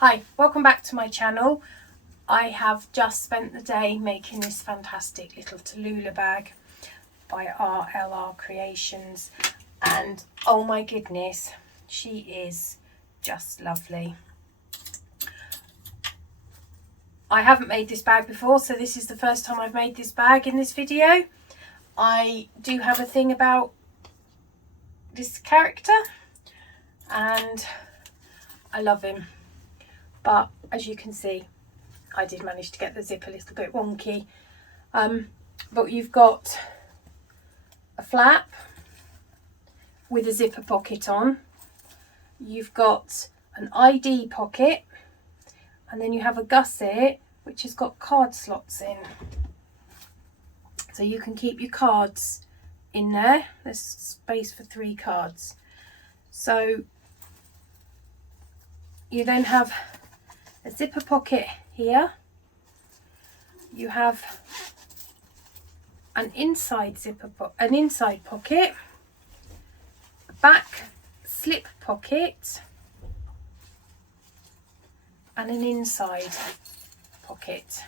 Hi, welcome back to my channel. I have just spent the day making this fantastic little Tallulah bag by RLR Creations, and oh my goodness, she is just lovely. I haven't made this bag before, so this is the first time I've made this bag in this video. I do have a thing about this character and I love him. But as you can see, I did manage to get the zip a little bit wonky. But you've got a flap with a zipper pocket on. You've got an ID pocket. And then you have a gusset which has got card slots in. So you can keep your cards in there. There's space for 3 cards. So you then have a zipper pocket here. You have an inside pocket, a back slip pocket, and an inside pocket.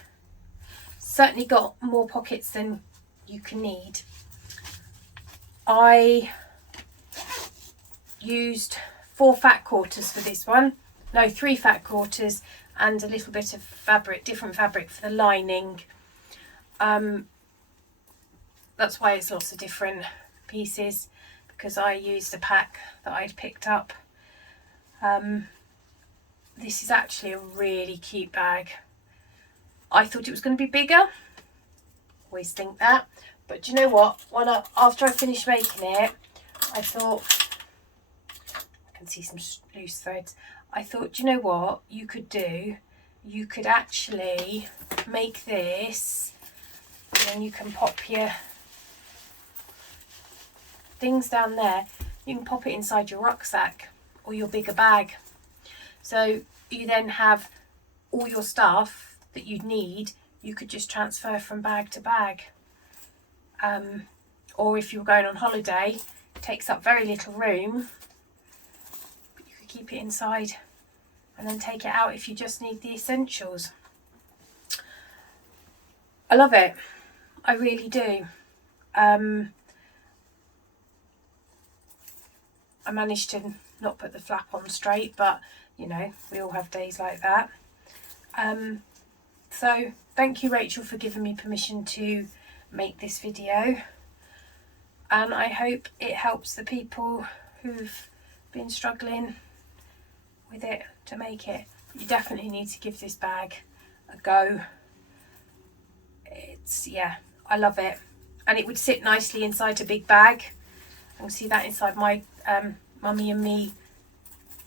Certainly got more pockets than you can need. I used 4 fat quarters for this one. No, 3 fat quarters and a little bit of fabric, different fabric for the lining. That's why it's lots of different pieces, because I used a pack that I'd picked up. This is actually a really cute bag. I thought it was going to be bigger. Always think that. But do you know what? After I finished making it, I thought, I can see some loose threads. I thought, do you know what you could do? You could actually make this, and then you can pop your things down there. You can pop it inside your rucksack or your bigger bag. So you then have all your stuff that you'd need. You could just transfer from bag to bag. Or if you were going on holiday, it takes up very little room. But you could keep it inside and then take it out if you just need the essentials. I love it. I really do. I managed to not put the flap on straight, but you know, we all have days like that. So thank you, Rachel, for giving me permission to make this video, and I hope it helps the people who've been struggling with it to make it. You definitely need to give this bag a go. Yeah, I love it, and it would sit nicely inside a big bag. I can see that inside my Mummy and Me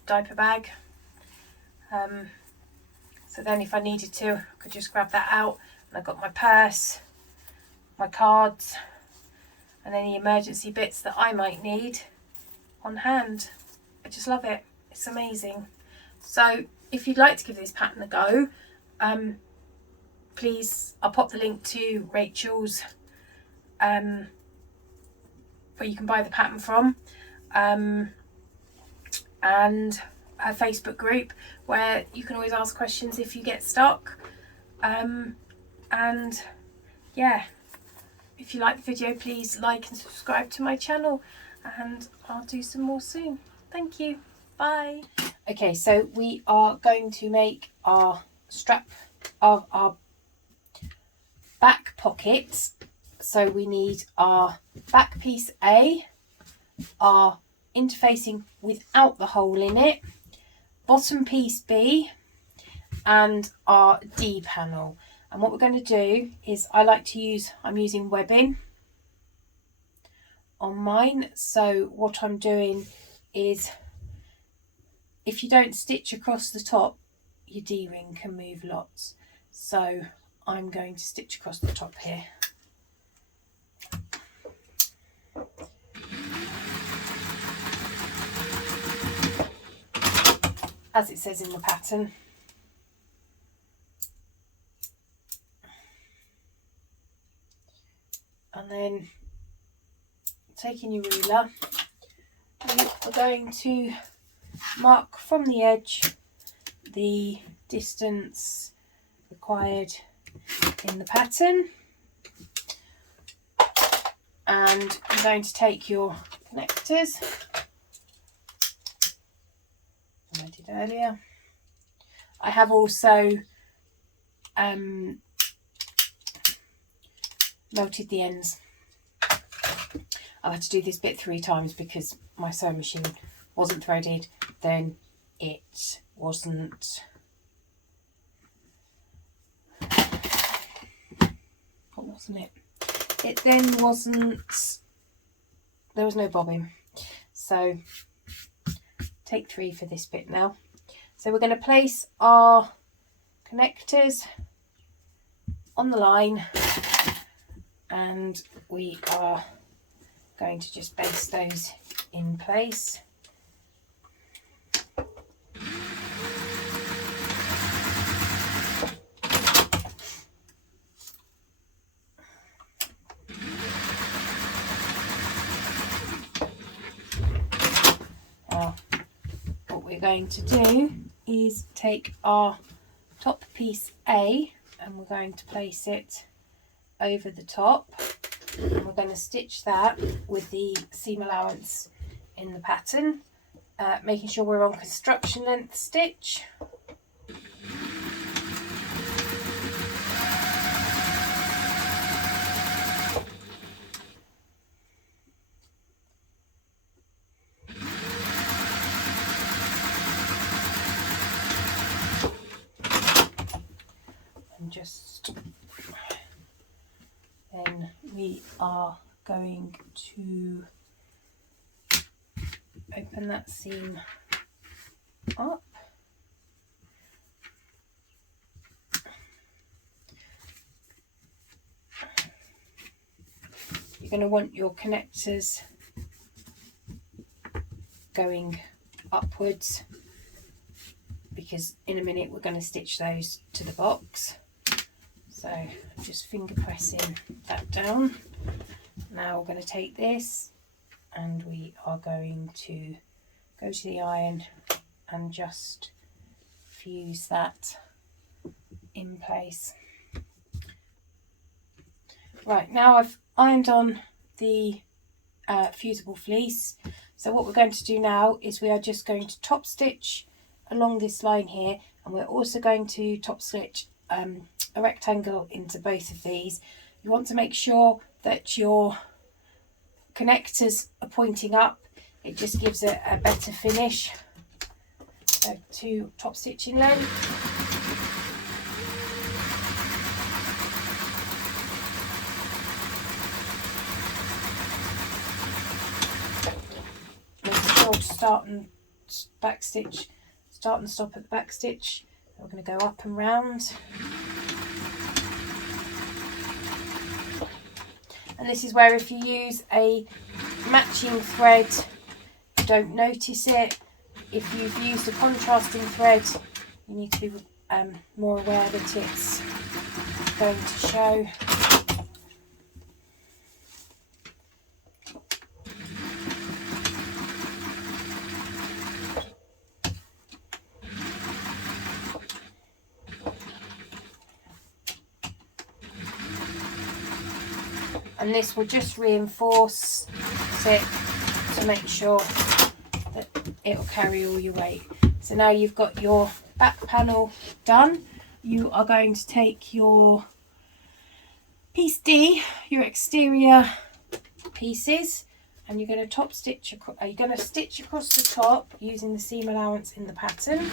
diaper bag. So then if I needed to, I could just grab that out, and I've got my purse, my cards, and any emergency bits that I might need on hand. I just love it. It's amazing. So if you'd like to give this pattern a go, please, I'll pop the link to Rachel's where you can buy the pattern from, and her Facebook group where you can always ask questions if you get stuck. And yeah, if you like the video, please like and subscribe to my channel, and I'll do some more soon. Thank you. Bye. Okay, so we are going to make our strap of our back pockets. So we need our back piece A, our interfacing without the hole in it, bottom piece B, and our D panel. And what we're going to do is, I'm using webbing on mine. So what I'm doing is, if you don't stitch across the top, your D-ring can move lots. So I'm going to stitch across the top here. As it says in the pattern. And then taking your ruler, you are going to mark from the edge the distance required in the pattern. And you're going to take your connectors, as I did earlier. I have also melted the ends. I had to do this bit 3 times because my sewing machine wasn't threaded, then it wasn't it then wasn't, there was no bobbin. So take 3 for this bit now. So we're going to place our connectors on the line, and we are going to just baste those in place. Now, what we're going to do is take our top piece A and we're going to place it over the top, and we're going to stitch that with the seam allowance in the pattern, making sure we're on construction length stitch. And just then we are going to open that seam up. You're going to want your connectors going upwards, because in a minute we're going to stitch those to the box. So I'm just finger pressing that down. Now we're going to take this and we are going to go to the iron and just fuse that in place. Right, now I've ironed on the fusible fleece. So what we're going to do now is we are just going to top stitch along this line here, and we're also going to top stitch a rectangle into both of these. You want to make sure that your connectors are pointing up. It just gives a better finish. So 2 top stitch in length. Make sure to start and back stitch, start and stop at the back stitch. We're going to go up and round. And this is where if you use a matching thread, you don't notice it. If you've used a contrasting thread, you need to be more aware that it's going to show. And this will just reinforce it to make sure that it will carry all your weight. So now you've got your back panel done. You are going to take your piece D, your exterior pieces, and you're going to top stitch. You're going to stitch across the top using the seam allowance in the pattern.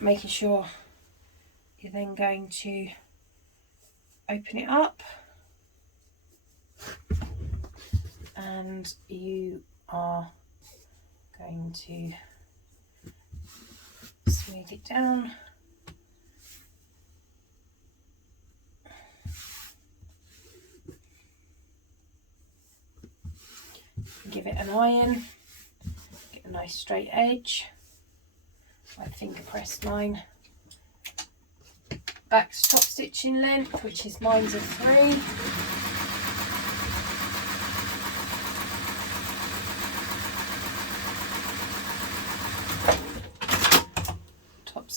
Making sure you're then going to open it up, and you are going to smooth it down. Give it an iron, get a nice straight edge. I finger pressed mine. Back to top stitch in length, which is mine's a 3.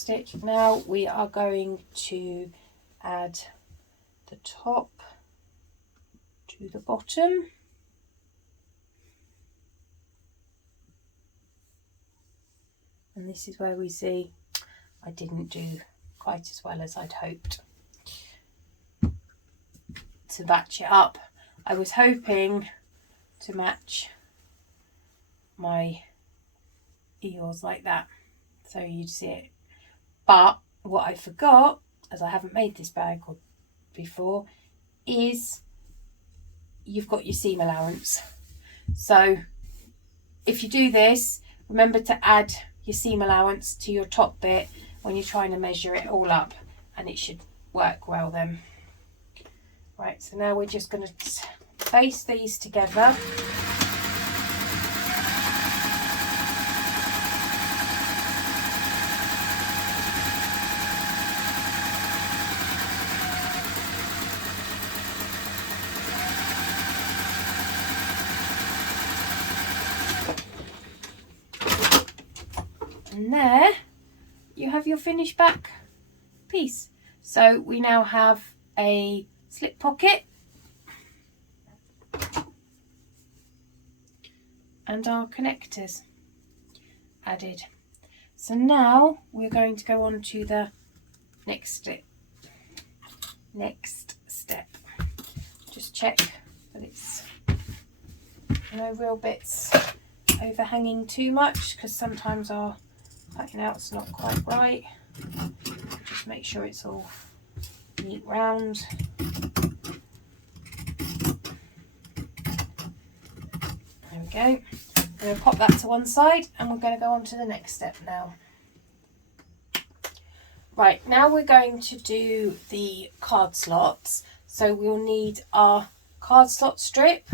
stitch. Now we are going to add the top to the bottom. And this is where we see I didn't do quite as well as I'd hoped to match it up. I was hoping to match my ears like that, so you'd see it. But what I forgot, as I haven't made this bag before, is you've got your seam allowance. So if you do this, remember to add your seam allowance to your top bit when you're trying to measure it all up, and it should work well then. Right, so now we're just going to face these together. And there you have your finished back piece. So we now have a slip pocket and our connectors added. So now we're going to go on to the next step. Just check that it's no real bits overhanging too much, because sometimes our cutting out's not quite right. Just make sure it's all neat round. There we go. I'm going to pop that to one side, and we're going to go on to the next step now. Right, now we're going to do the card slots. So we'll need our card slot strip,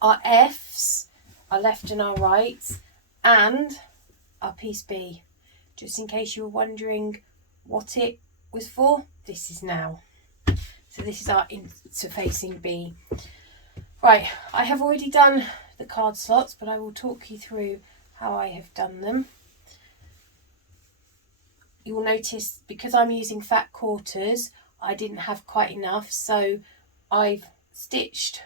our Fs, our left and our right, and our piece B. Just in case you were wondering what it was for, this is now. So this is our interfacing B. Right, I have already done the card slots, but I will talk you through how I have done them. You will notice, because I'm using fat quarters, I didn't have quite enough, so I've stitched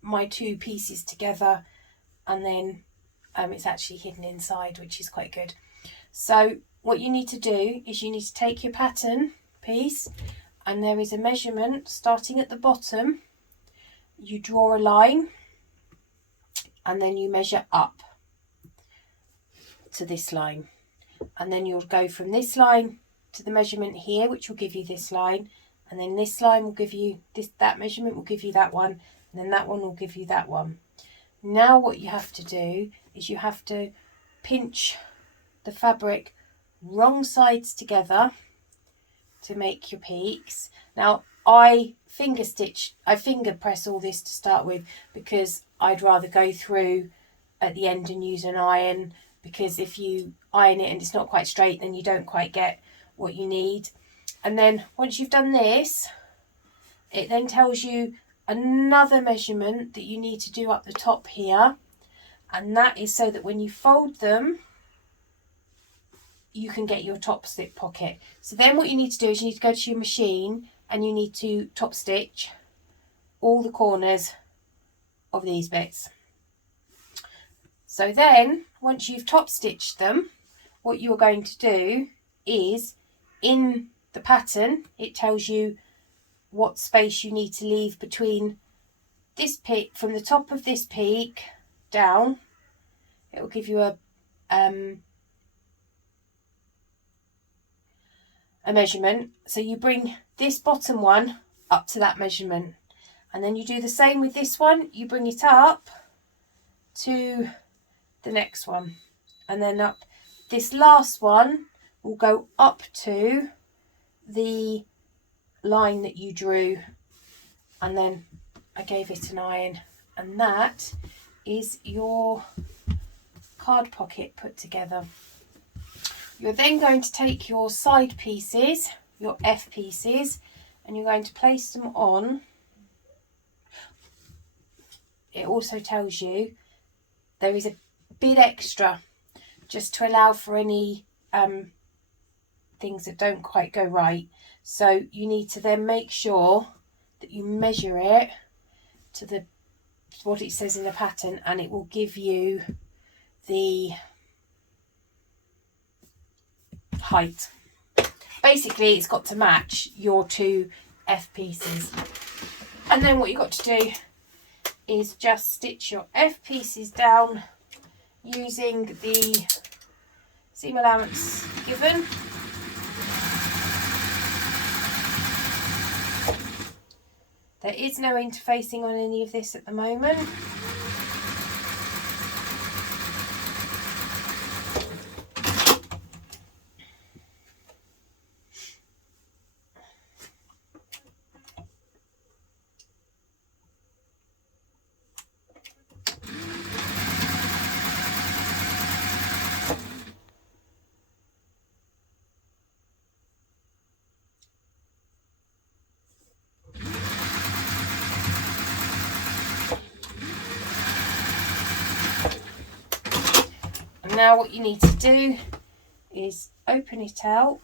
my two pieces together, and then it's actually hidden inside, which is quite good. So what you need to do is you need to take your pattern piece, and there is a measurement starting at the bottom. You draw a line, and then you measure up to this line, and then you'll go from this line to the measurement here, which will give you this line, and then this line will give you this, that measurement will give you that one, and then that one will give you that one. Now what you have to do is you have to pinch the fabric wrong sides together to make your peaks. Now I finger press all this to start with, because I'd rather go through at the end and use an iron, because if you iron it and it's not quite straight, then you don't quite get what you need. And then once you've done this, it then tells you another measurement that you need to do up the top here, and that is so that when you fold them, you can get your top slip pocket. So then what you need to do is you need to go to your machine, and you need to top stitch all the corners of these bits. So then once you've top stitched them, what you're going to do is, in the pattern it tells you what space you need to leave between this peak, from the top of this peak down. It will give you a measurement. So you bring this bottom one up to that measurement, and then you do the same with this one. You bring it up to the next one, and then up. This last one will go up to the line that you drew, and then I gave it an iron, and that is your card pocket put together. You're then going to take your side pieces, your F pieces, and you're going to place them on. It also tells you there is a bit extra, just to allow for any things that don't quite go right. So you need to then make sure that you measure it to what it says in the pattern, and it will give you the height. Basically, it's got to match your 2 F pieces. And then what you've got to do is just stitch your F pieces down using the seam allowance given. There is no interfacing on any of this at the moment. Now what you need to do is open it out.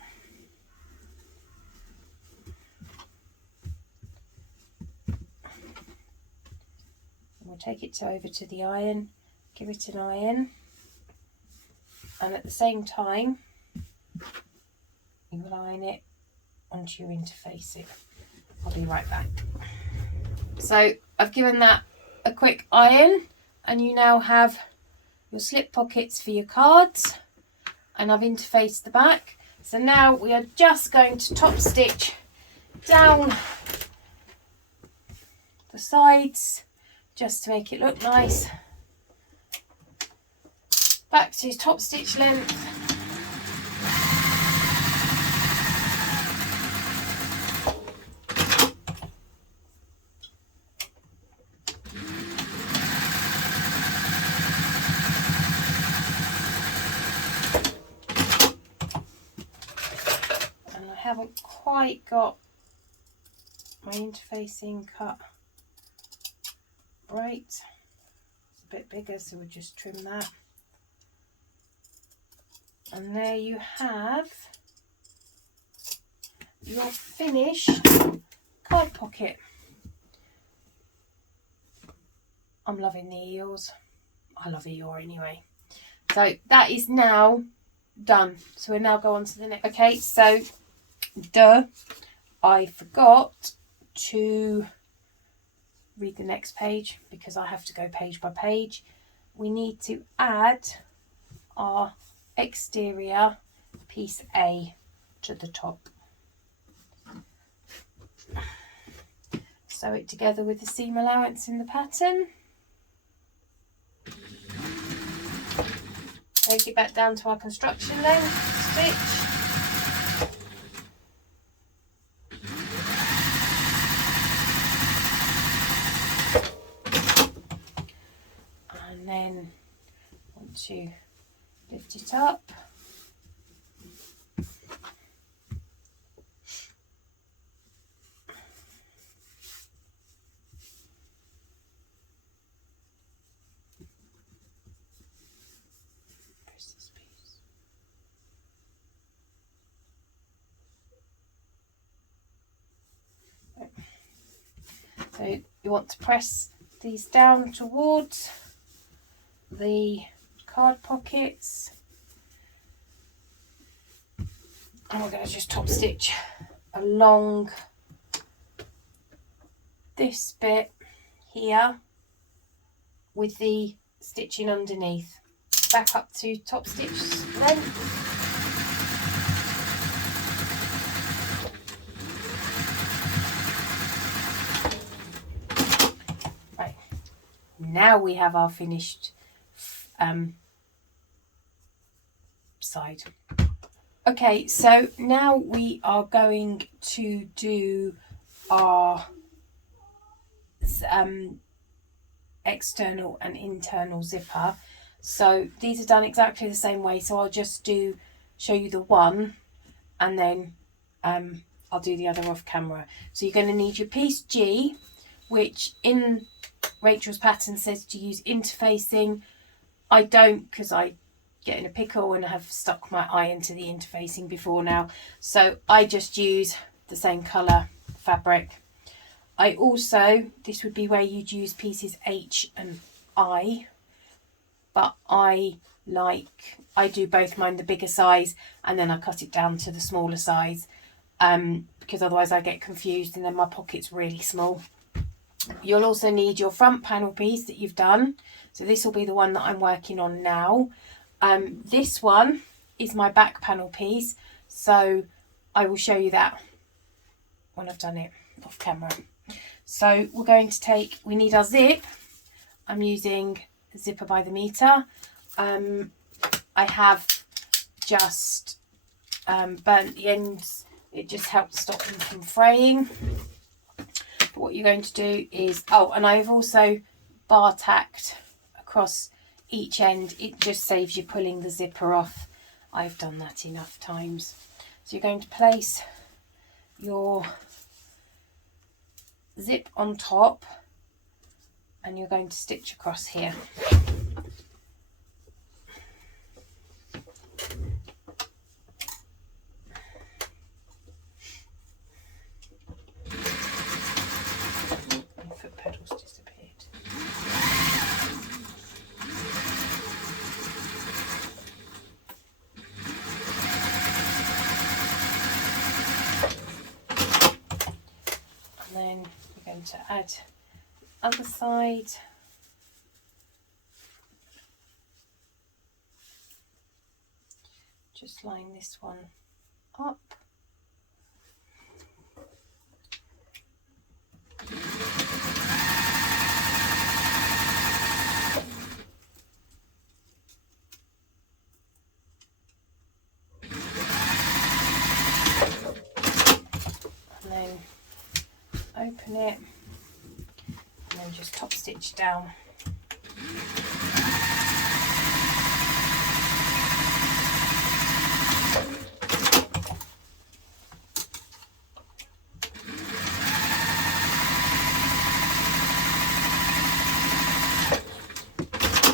We'll take it over to the iron, give it an iron, and at the same time you will iron it onto your interfacing. I'll be right back. So I've given that a quick iron, and you now have your slip pockets for your cards, and I've interfaced the back. So now we are just going to top stitch down the sides just to make it look nice. Back to top stitch length. Haven't quite got my interfacing cut right. It's a bit bigger, so we'll just trim that. And there you have your finished card pocket. I'm loving the eels. I love Eeyore anyway. So that is now done. So we'll now go on to the next. Okay, so I forgot to read the next page because I have to go page by page. We need to add our exterior piece A to the top. Sew it together with the seam allowance in the pattern. Take it back down to our construction length stitch. And then want to lift it up. Press this piece. So you want to press these down towards the card pockets, and we're going to just top stitch along this bit here with the stitching underneath. Back up to top stitch length. Right, now we have our finished side. Okay, so now we are going to do our external and internal zipper. So these are done exactly the same way, so I'll just show you the one, and then I'll do the other off camera. So you're going to need your piece G, which in Rachel's pattern says to use interfacing. I don't, because I get in a pickle and have stuck my eye into the interfacing before now. So I just use the same colour fabric. I also, this would be where you'd use pieces H and I, but I do both mine the bigger size and then I cut it down to the smaller size, because otherwise I get confused and then my pocket's really small. You'll also need your front panel piece that you've done. So this will be the one that I'm working on now. This one is my back panel piece, so I will show you that when I've done it off camera. So we're going to take, we need our zip. I'm using Zipper by the Meter. I have just burnt the ends. It just helps stop them from fraying. But what you're going to do is, oh, and I've also bar tacked across each end. It just saves you pulling the zipper off. I've done that enough times. So you're going to place your zip on top and you're going to stitch across here. My foot pedals disappeared. And then we're going to add the other side. Just line this one up. And then open it and then just top stitch down.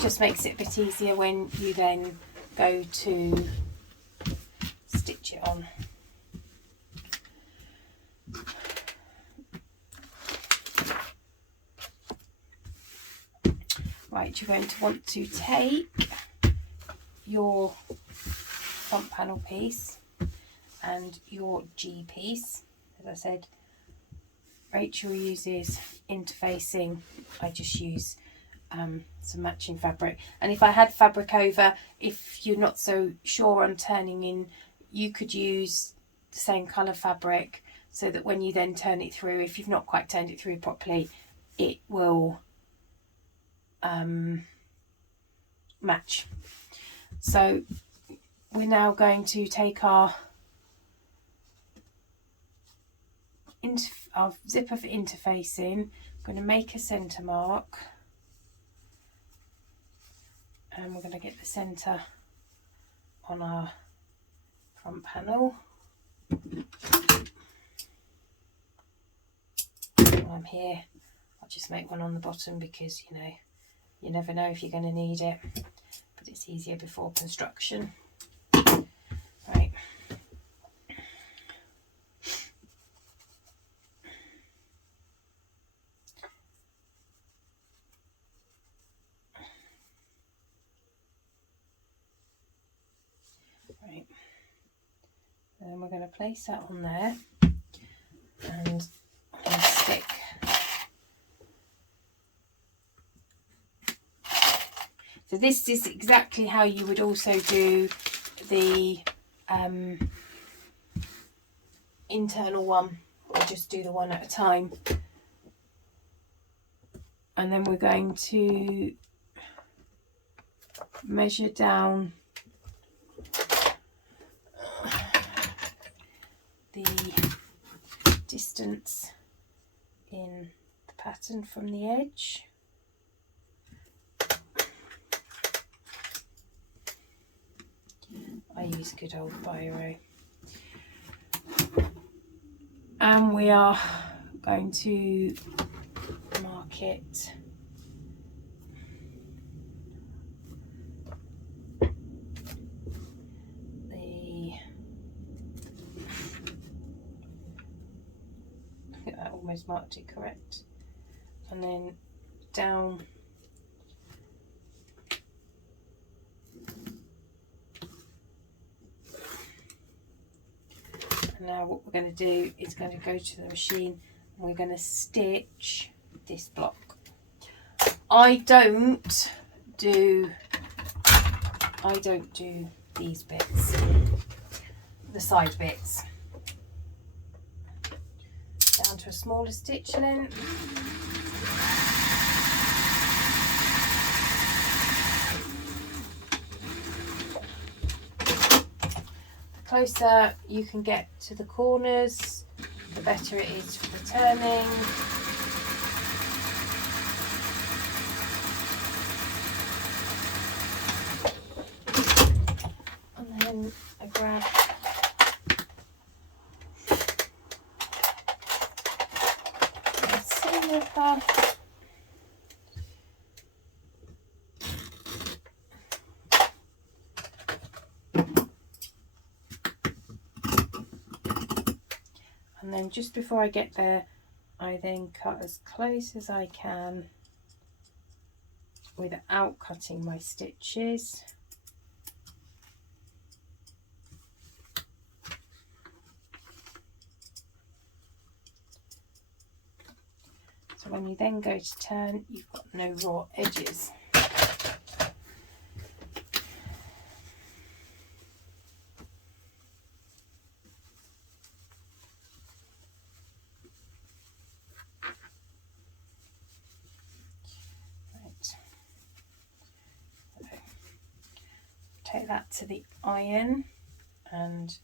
Just makes it a bit easier when you then go to stitch it on. Right, you're going to want to take your front panel piece and your G piece. As I said, Rachel uses interfacing, I just use some matching fabric. And if I had fabric over, if you're not so sure on turning in, you could use the same colour fabric so that when you then turn it through, if you've not quite turned it through properly, it will match. So we're now going to take our zipper for interfacing. I'm going to make a centre mark and we're going to get the centre on our front panel. While I'm here, I'll just make one on the bottom because, you know, you never know if you're going to need it, but it's easier before construction. Right. Right. And then we're going to place that on there and I'm going to stick So this is exactly how you would also do the internal one, or just do the one at a time. And then we're going to measure down the distance in the pattern from the edge. I use good old biro. And we are going to mark it almost marked it correct. And then down. And now what we're going to do is going to go to the machine and we're going to stitch this block. I don't do these bits, the side bits. Down to a smaller stitch length. The closer you can get to the corners, the better it is for the turning. And then I grab my seam ripper. And then just before I get there, I then cut as close as I can without cutting my stitches. So when you then go to turn, you've got no raw edges. Take that to the iron and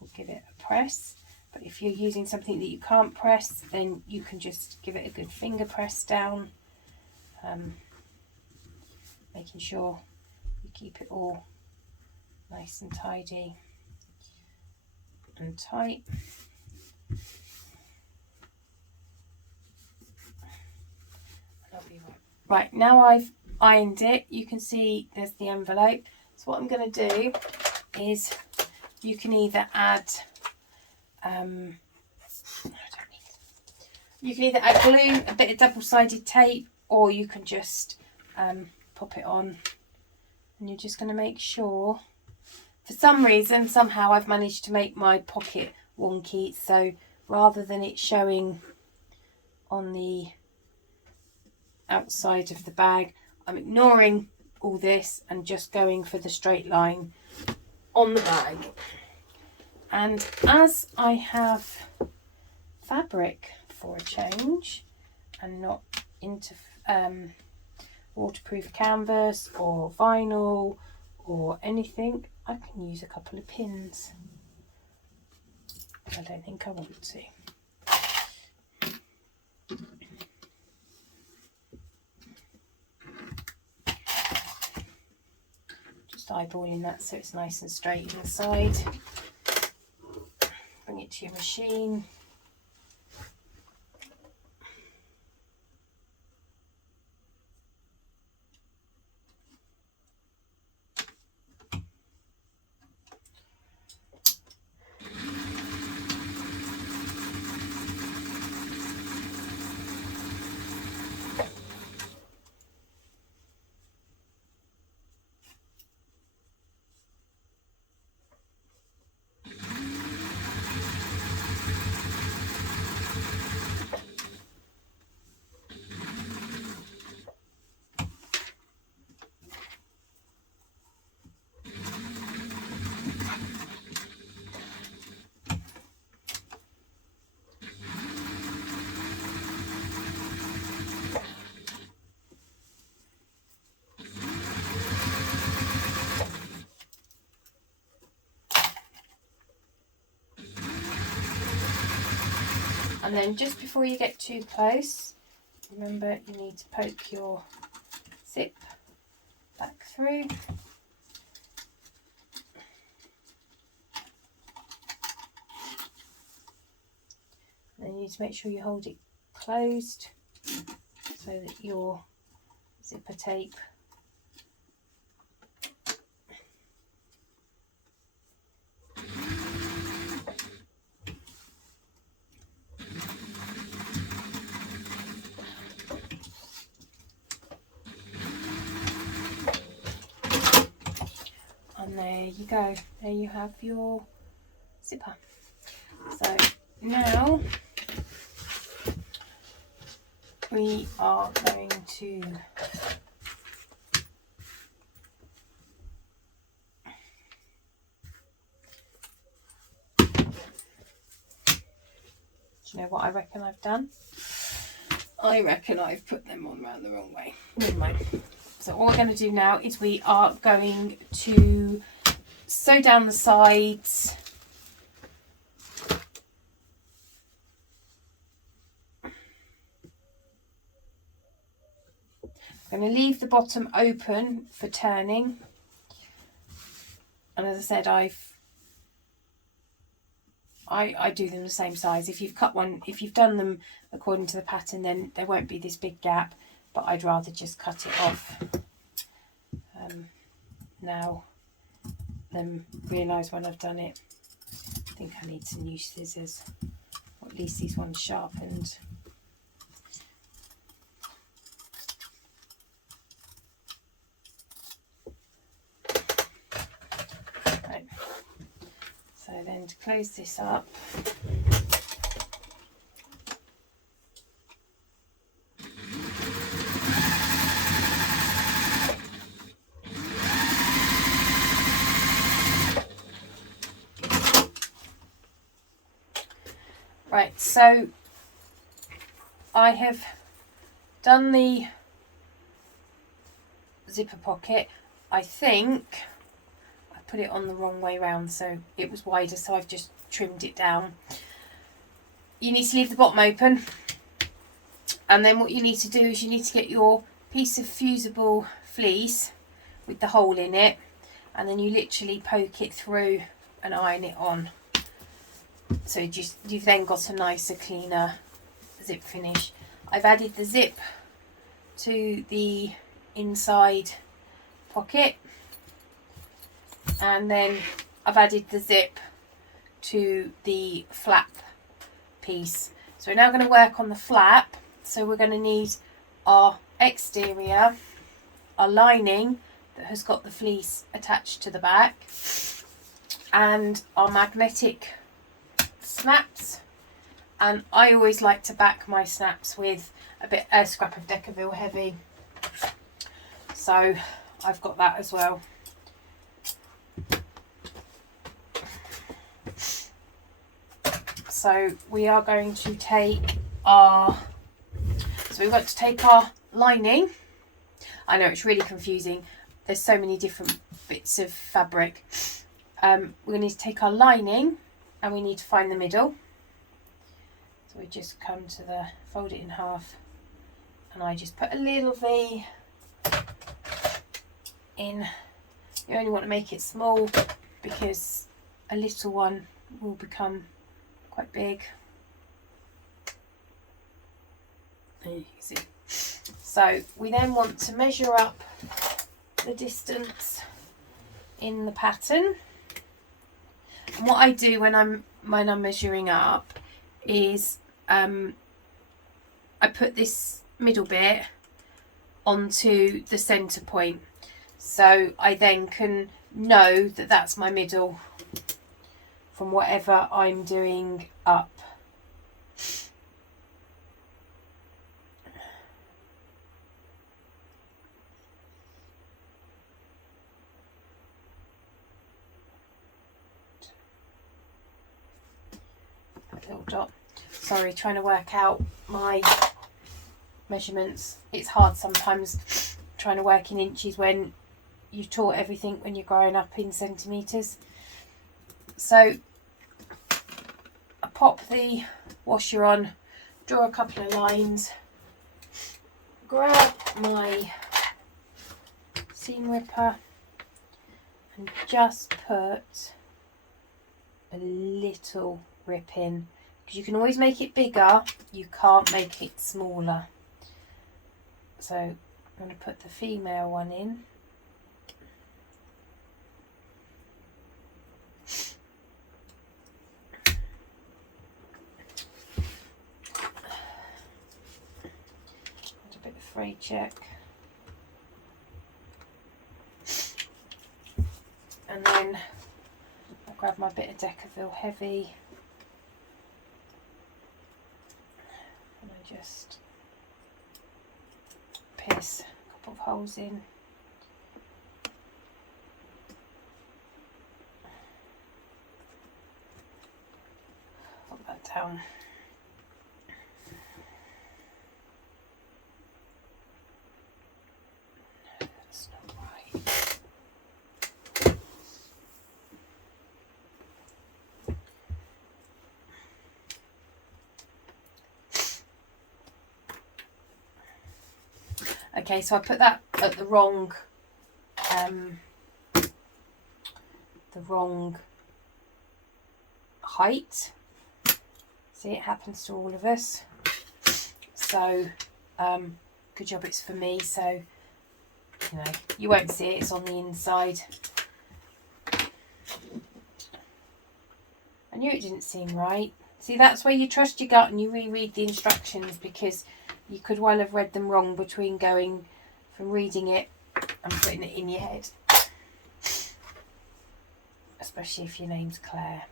we'll give it a press. But if you're using something that you can't press, then you can just give it a good finger press down, making sure you keep it all nice and tidy and tight. And I'll be right, now I've ironed it, you can see there's the envelope. So what I'm going to do is you can either add glue, a bit of double-sided tape, or you can just pop it on, and you're just going to make sure. For some reason, somehow I've managed to make my pocket wonky, so rather than it showing on the outside of the bag, I'm ignoring all this and just going for the straight line on the bag. And as I have fabric for a change and not into waterproof canvas or vinyl or anything, I can use a couple of pins. I don't think I want to. Just eyeballing that so it's nice and straight inside. Bring it to your machine. And then just before you get too close, remember you need to poke your zip back through. Then you need to make sure you hold it closed so that your zipper tape there you go. There you have your zipper. So now we are going to do you know what I reckon I've done? I reckon I've put them on around the wrong way. Never mind. So all we're going to do now is we are going to sew down the sides. I'm going to leave the bottom open for turning. And as I said, I do them the same size. If you've cut one, if you've done them according to the pattern, then there won't be this big gap, but I'd rather just cut it off now than realise when I've done it. I think I need some new scissors, or at least these ones sharpened. Right. So then to close this up, right, so I have done the zipper pocket. I think I put it on the wrong way round, so it was wider, so I've just trimmed it down. You need to leave the bottom open, and then what you need to do is you need to get your piece of fusible fleece with the hole in it, and then you literally poke it through and iron it on. So you've then got a nicer, cleaner zip finish. I've added the zip to the inside pocket, and then I've added the zip to the flap piece. So we're now going to work on the flap. So we're going to need our exterior, our lining that has got the fleece attached to the back, and our magnetic snaps. And I always like to back my snaps with a scrap of Decaville Heavy, so I've got that as well. So we are going to take our lining. I know it's really confusing, there's so many different bits of fabric. We're going to need to take our lining and we need to find the middle. So we just come to the, fold it in half, and I just put a little V in. You only want to make it small because a little one will become quite big. There you can see. So we then want to measure up the distance in the pattern. And what I do when I'm measuring up is I put this middle bit onto the centre point, so I then can know that that's my middle from whatever I'm doing up. Little dot. Sorry, trying to work out my measurements. It's hard sometimes trying to work in inches when you've taught everything when you're growing up in centimetres. So I pop the washer on, draw a couple of lines, grab my seam ripper and just put a little rip in, because you can always make it bigger, you can't make it smaller. So I'm going to put the female one in. And a bit of fray check. And then then I'll grab my bit of Decaville Heavy and I just pierce a couple of holes in. Put that down. That's not right. Okay, so I put that at the wrong height. See, it happens to all of us. So, good job it's for me. So, you know, you won't see it. It's on the inside. I knew it didn't seem right. See, that's where you trust your gut and you reread the instructions, because you could well have read them wrong between going from reading it and putting it in your head. Especially if your name's Claire.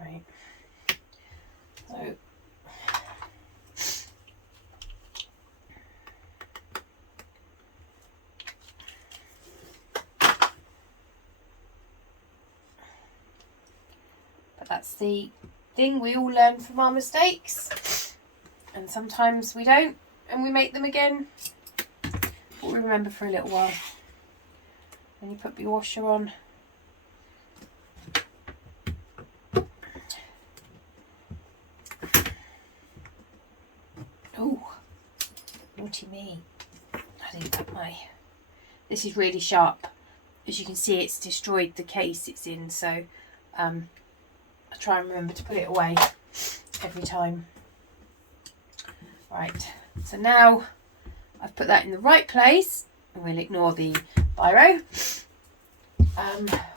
Right. So that's the thing, we all learn from our mistakes, and sometimes we don't and we make them again, but we remember for a little while. Then you put your washer on. Oh, naughty me. I didn't cut my... This is really sharp. As you can see, it's destroyed the case it's in, so I try and remember to put it away every time. Right, so now I've put that in the right place, and we'll ignore the biro.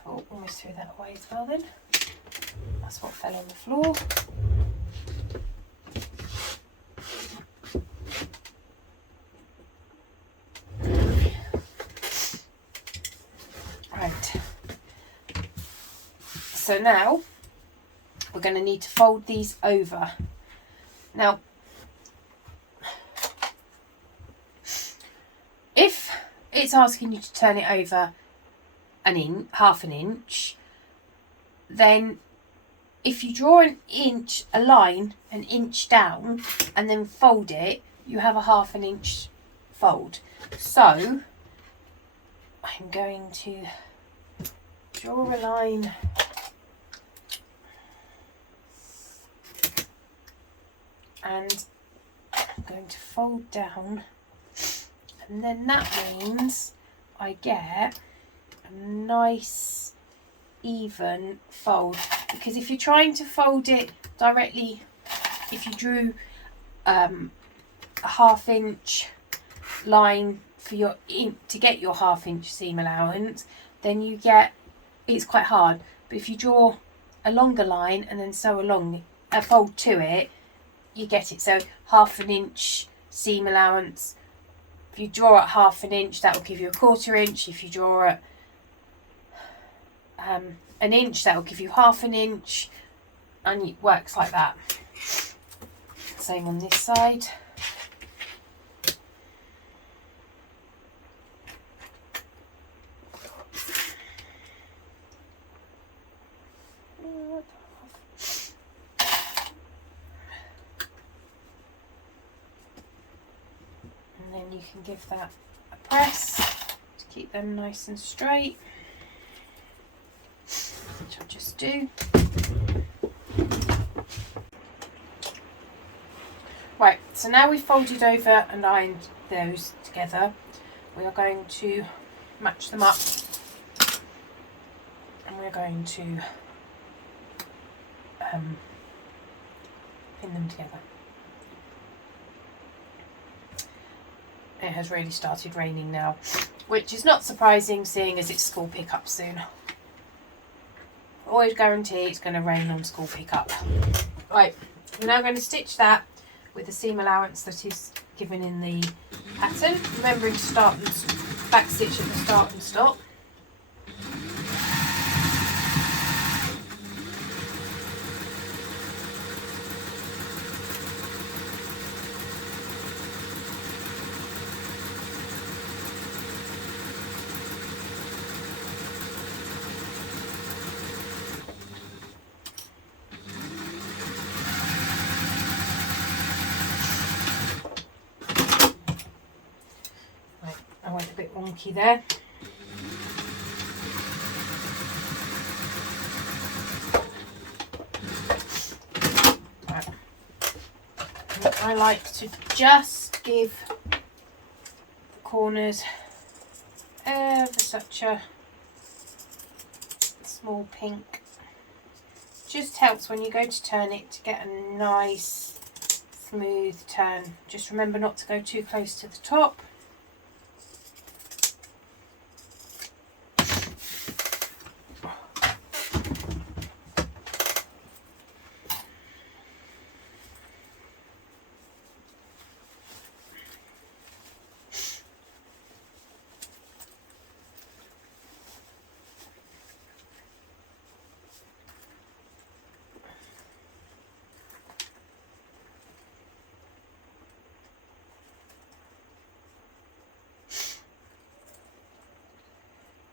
Oh, almost threw that away as well then. That's what fell on the floor. Right, so now we're going to need to fold these over. Now, if it's asking you to turn it over half an inch, then if you draw a line an inch down and then fold it, you have a half an inch fold. So I'm going to draw a line and I'm going to fold down, and then that means I get a nice even fold, because if you're trying to fold it directly, if you drew a half inch line for your to get your half inch seam allowance, then you get, it's quite hard. But if you draw a longer line and then sew a fold to it, you get it. So half an inch seam allowance. If you draw at half an inch, that will give you a 1/4 inch. If you draw at an inch, that will give you half an inch, and it works like that. Same on this side. And then you can give that a press to keep them nice and straight, which I'll just do. Right, so now we've folded over and ironed those together, we are going to match them up, and we're going to pin them together. It has really started raining now, which is not surprising seeing as it's school pickup soon. Always guarantee it's going to rain on school pickup. Right, we're now going to stitch that with the seam allowance that is given in the pattern, remembering to start and back stitch at the start and stop. I went a bit wonky there. Right. I like to just give the corners ever such a small pink. Just helps when you go to turn it to get a nice smooth turn. Just remember not to go too close to the top.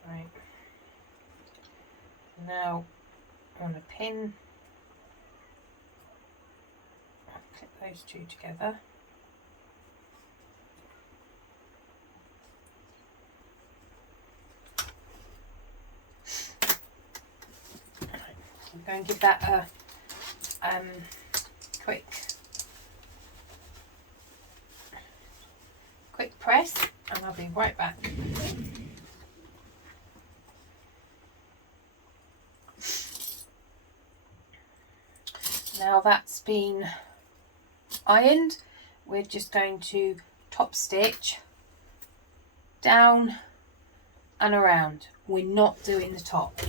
Right. Now on a pin, I'll clip those two together. I'm going to give that a quick press, and I'll be right back. Now that's been ironed, we're just going to top stitch down and around. We're not doing the top.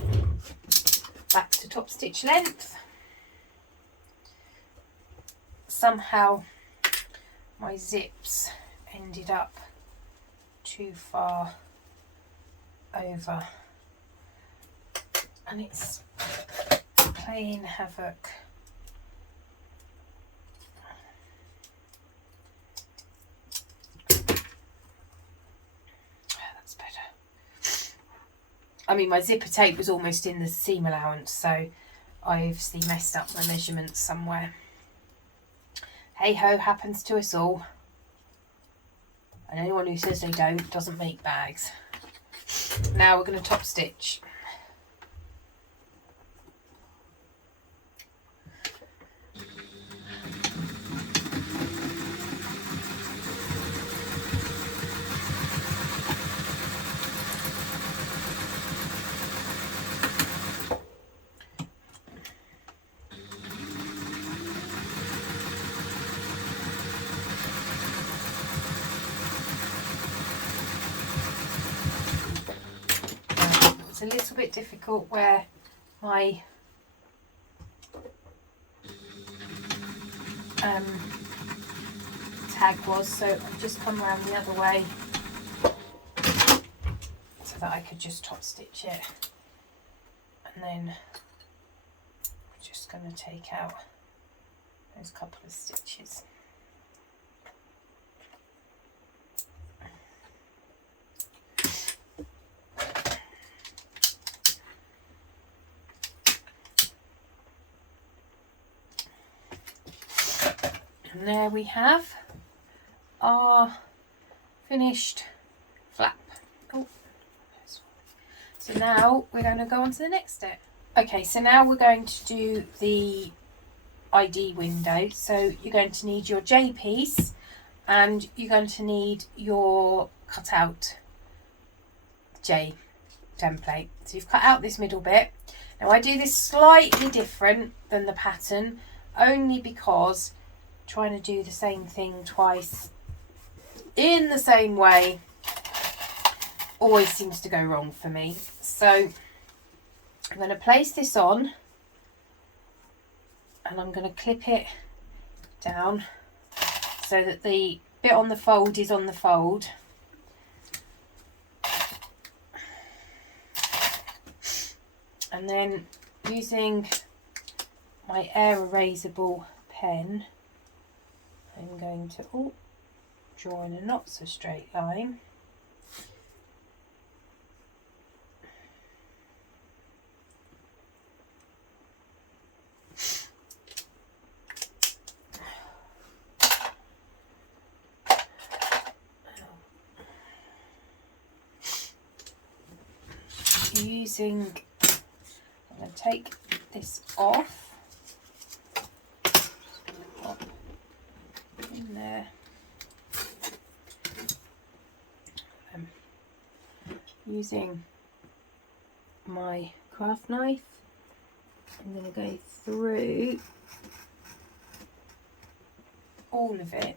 Back to top stitch length. Somehow my zips ended up too far over and it's playing havoc. That's better. I mean, my zipper tape was almost in the seam allowance, so I obviously messed up my measurements somewhere. Hey ho, happens to us all. And anyone who says they don't doesn't make bags. Now we're going to top stitch. It's a little bit difficult where my tag was, so I've just come around the other way so that I could just top stitch it, and then I'm just going to take out those couple of stitches. And there we have our finished flap. Oh, so now we're going to go on to the next step. Okay, so now we're going to do the ID window. So you're going to need your J piece and you're going to need your cutout J template. So you've cut out this middle bit. Now I do this slightly different than the pattern, only because trying to do the same thing twice in the same way always seems to go wrong for me. So I'm going to place this on and I'm going to clip it down so that the bit on the fold is on the fold. And then using my air erasable pen, I'm going to draw in a not so straight line. I'm going to take this off, pop in there, using my craft knife, I'm going to go through all of it.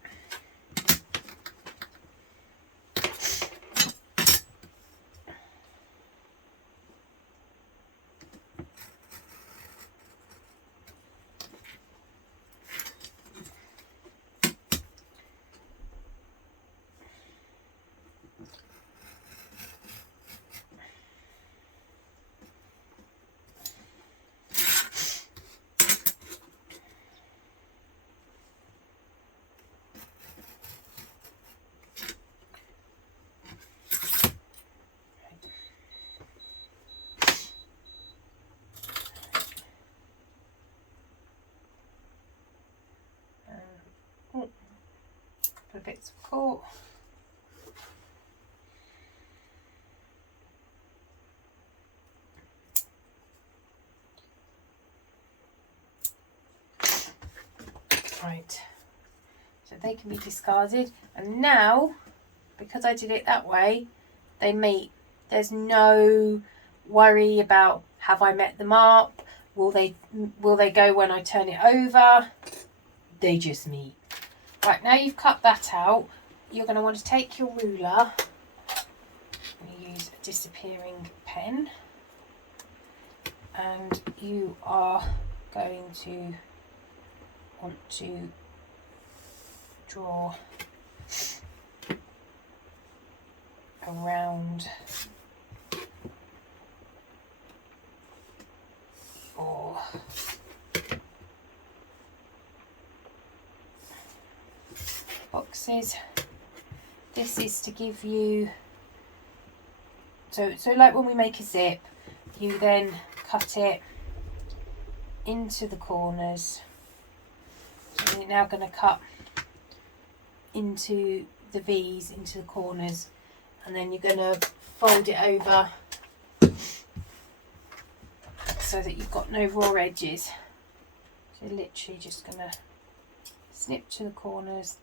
Couple of bits of cork. Right, so they can be discarded, and now because I did it that way, they meet. There's no worry about have I met them up, will they go when I turn it over. They just meet. Right, now you've cut that out, you're going to want to take your ruler and use a disappearing pen, and you are going to want to draw around your boxes. This is to give you, so like when we make a zip, you then cut it into the corners. So you're now going to cut into the V's, into the corners, and then you're going to fold it over so that you've got no raw edges. So you're literally just going to snip to the corners.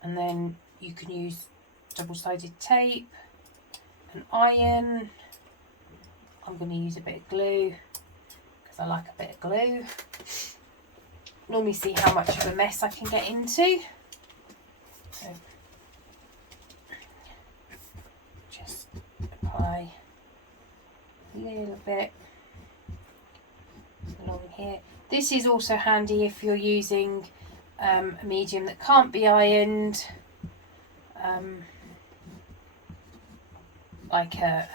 And then you can use double-sided tape, an iron. I'm going to use a bit of glue because I like a bit of glue. Normally see how much of a mess I can get into. So just apply a little bit along here. This is also handy if you're using a medium that can't be ironed, like a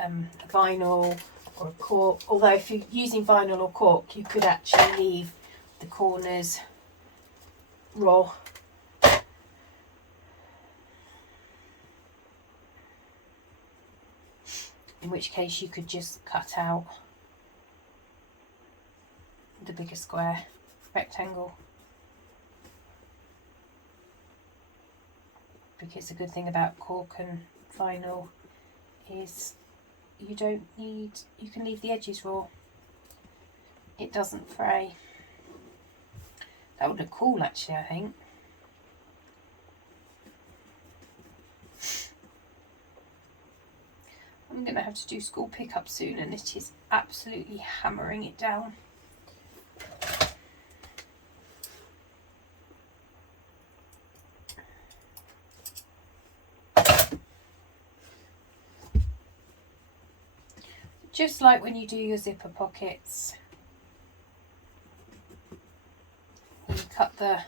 vinyl or a cork. Although if you're using vinyl or cork, you could actually leave the corners raw. In which case you could just cut out the bigger square rectangle. Because the good thing about cork and vinyl is you can leave the edges raw. It doesn't fray. That would look cool actually, I think. I'm going to have to do school pickup soon, and it is absolutely hammering it down. just like when you do your zipper pockets. You cut the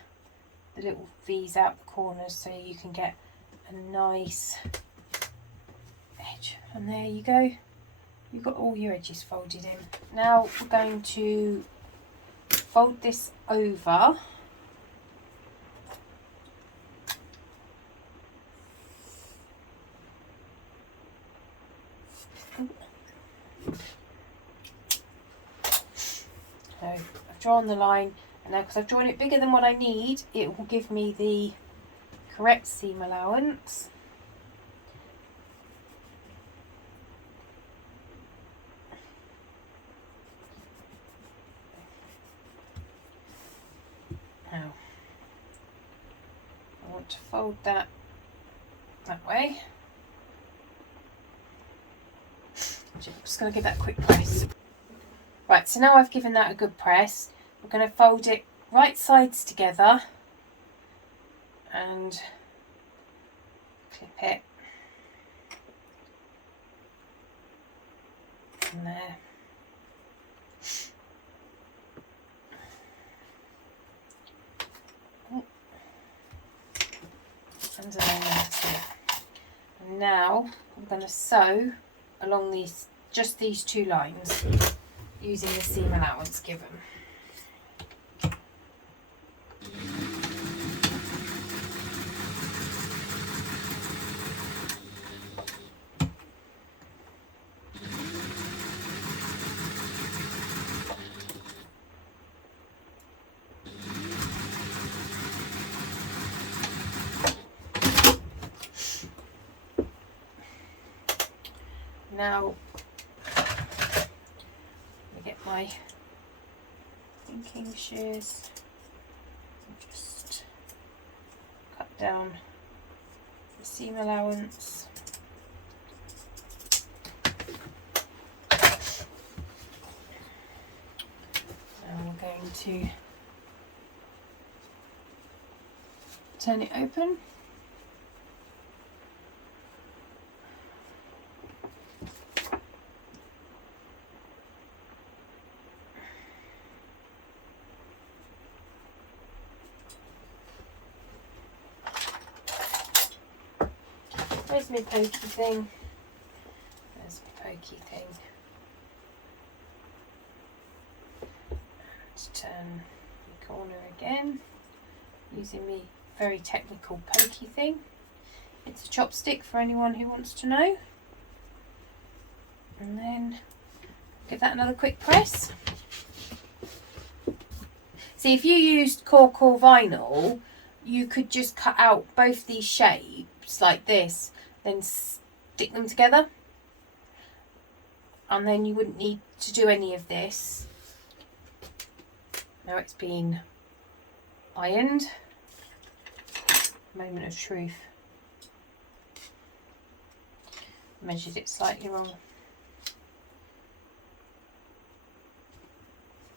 little V's out the corners so you can get a nice edge. And there you go. You've got all your edges folded in. Now we're going to fold this over. So I've drawn the line, and now because I've drawn it bigger than what I need, it will give me the correct seam allowance. Now I want to fold that way. Just going to give that a quick press. Right, so now I've given that a good press, we're going to fold it right sides together and clip it in there. And then that's it. And now I'm going to sew along these, just these two lines, using the seam allowance given. Now get my thinking shears and just cut down the seam allowance. And we're going to turn it open. There's my pokey thing. There's my pokey thing. And turn the corner again using my very technical pokey thing. It's a chopstick for anyone who wants to know. And then give that another quick press. See, if you used cork or vinyl, you could just cut out both these shapes like this, then stick them together, and then you wouldn't need to do any of this. Now it's been ironed. Moment of truth. Measured it slightly wrong.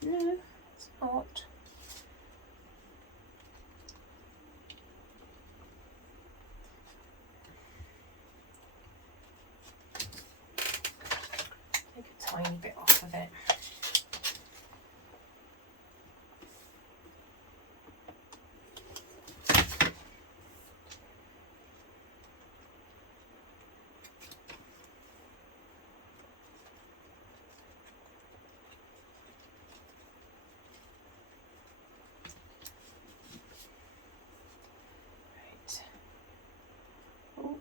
No, it's not. Tiny bit off of it. Right. Oh.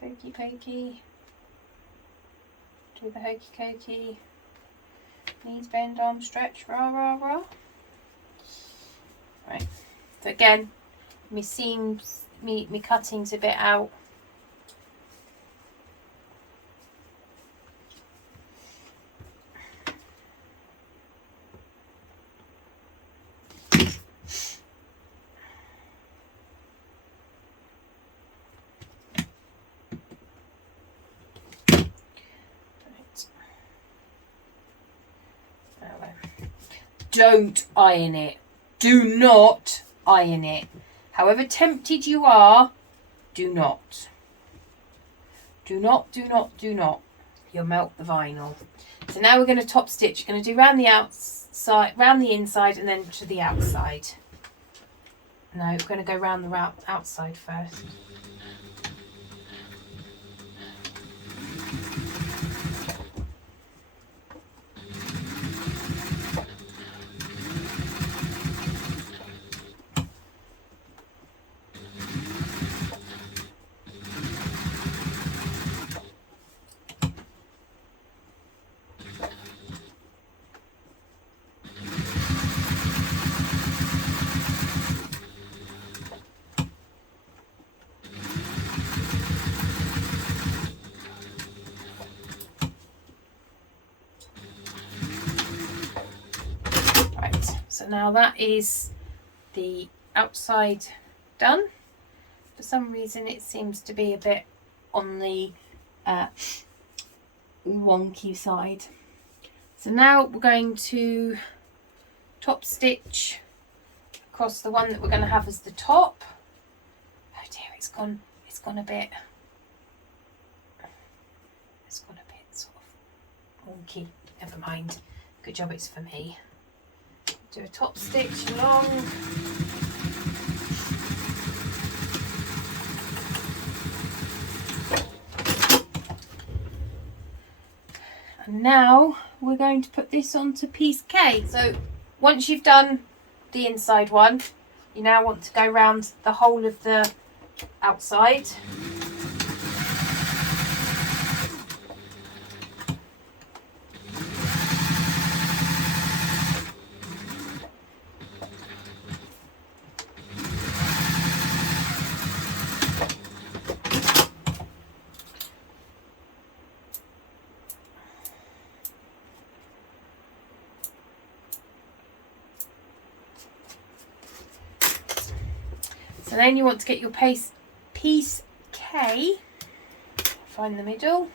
Pokey pokey. Do the hokey cokey, knees bend, arm stretch, rah rah rah. Right, so again, my seams, me cutting's a bit out. Don't iron it. Do not iron it. However tempted you are, do not. Do not, do not, do not. you'll melt the vinyl. So now we're going to top stitch. We're going to do round the outside, round the inside, and then to the outside. No, we're going to go round the outside first. So now that is the outside done. For some reason it seems to be a bit on the wonky side. So now we're going to top stitch across the one that we're going to have as the top. Oh dear, it's gone a bit sort of wonky. Never mind. Good job it's for me. Do a top stitch along. And now we're going to put this onto piece K. So once you've done the inside one, you now want to go round the whole of the outside. So then you want to get your piece K, find the middle.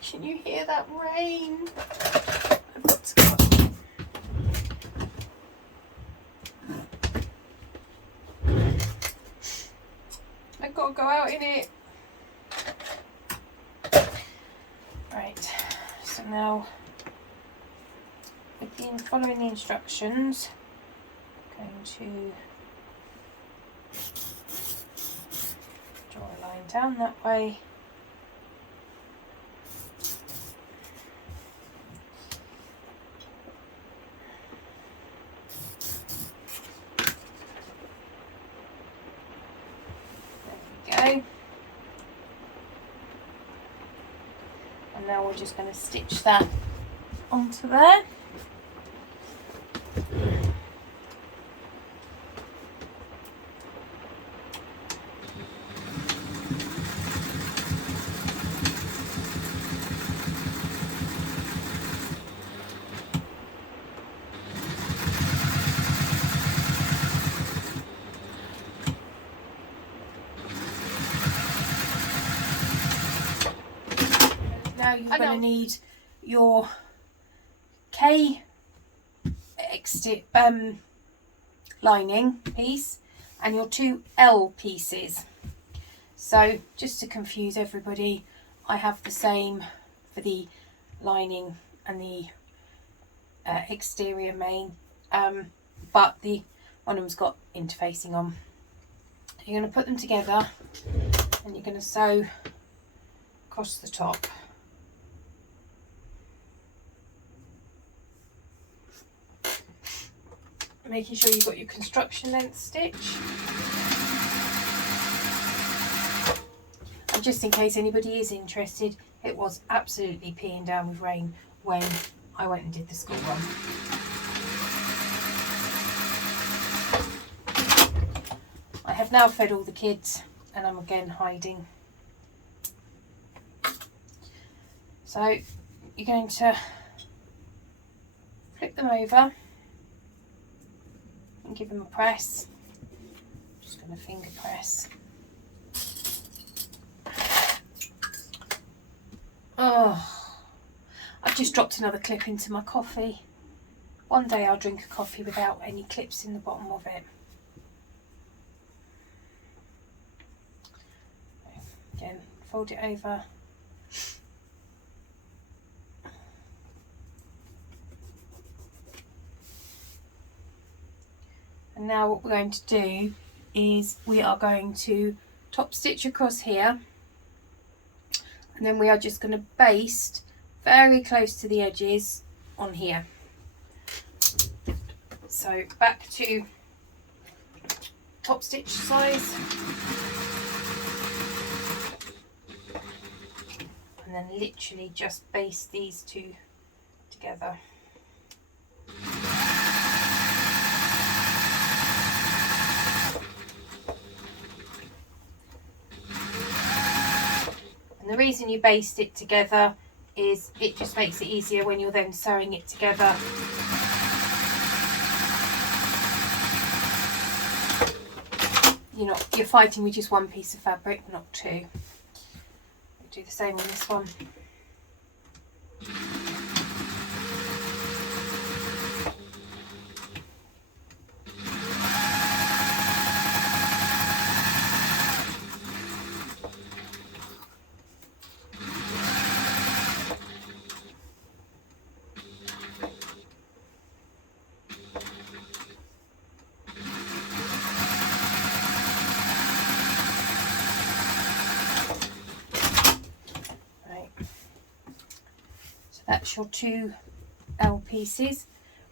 Can you hear that rain? I've got to go. I've got to go out in it. Right, so now following the instructions, I'm going to draw a line down that way. There we go. And now we're just going to stitch that onto there. Now you're going to need your K lining piece and your two L pieces. So just to confuse everybody, I have the same for the lining and the exterior main, but one of them's got interfacing on. You're going to put them together and you're going to sew across the top. Making sure you've got your construction length stitch. And just in case anybody is interested, it was absolutely peeing down with rain when I went and did the school run. I have now fed all the kids and I'm again hiding. So you're going to flip them over and give them a press. I'm just going to finger press. Oh, I've just dropped another clip into my coffee. One day I'll drink a coffee without any clips in the bottom of it. Again, fold it over And now what we're going to do is we are going to top stitch across here, and then we are just going to baste very close to the edges on here. So back to top stitch size, and then literally just baste these two together. And the reason you baste it together is it just makes it easier when you're then sewing it together. You're fighting with just one piece of fabric, not two. We'll do the same on this one. That's your two L pieces.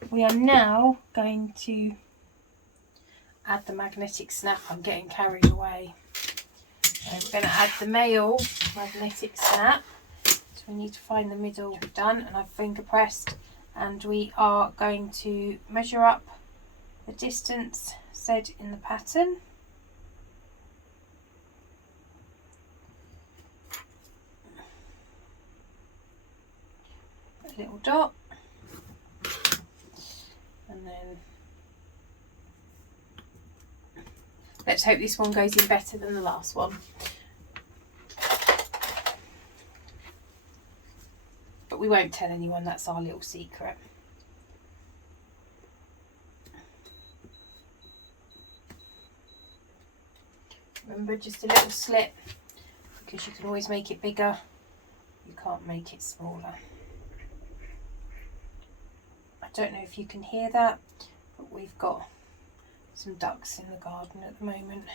We are now going to add the magnetic snap. I'm getting carried away. So we're going to add the male magnetic snap. So we need to find the middle. Done, and I've finger pressed, and we are going to measure up the distance said in the pattern. Little dot, and then let's hope this one goes in better than the last one. But we won't tell anyone, that's our little secret. Remember, just a little slip, because you can always make it bigger, you can't make it smaller. I don't know if you can hear that, but we've got some ducks in the garden at the moment.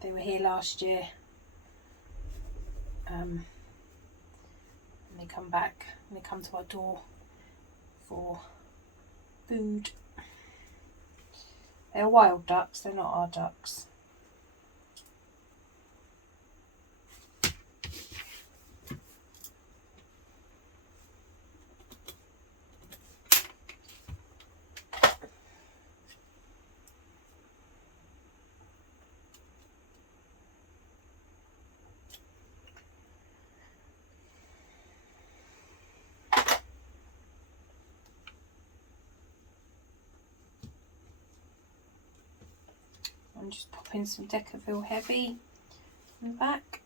They were here last year, and they come back and they come to our door for food. They're wild ducks, they're not our ducks. I'm just popping some Decaville Heavy in the back,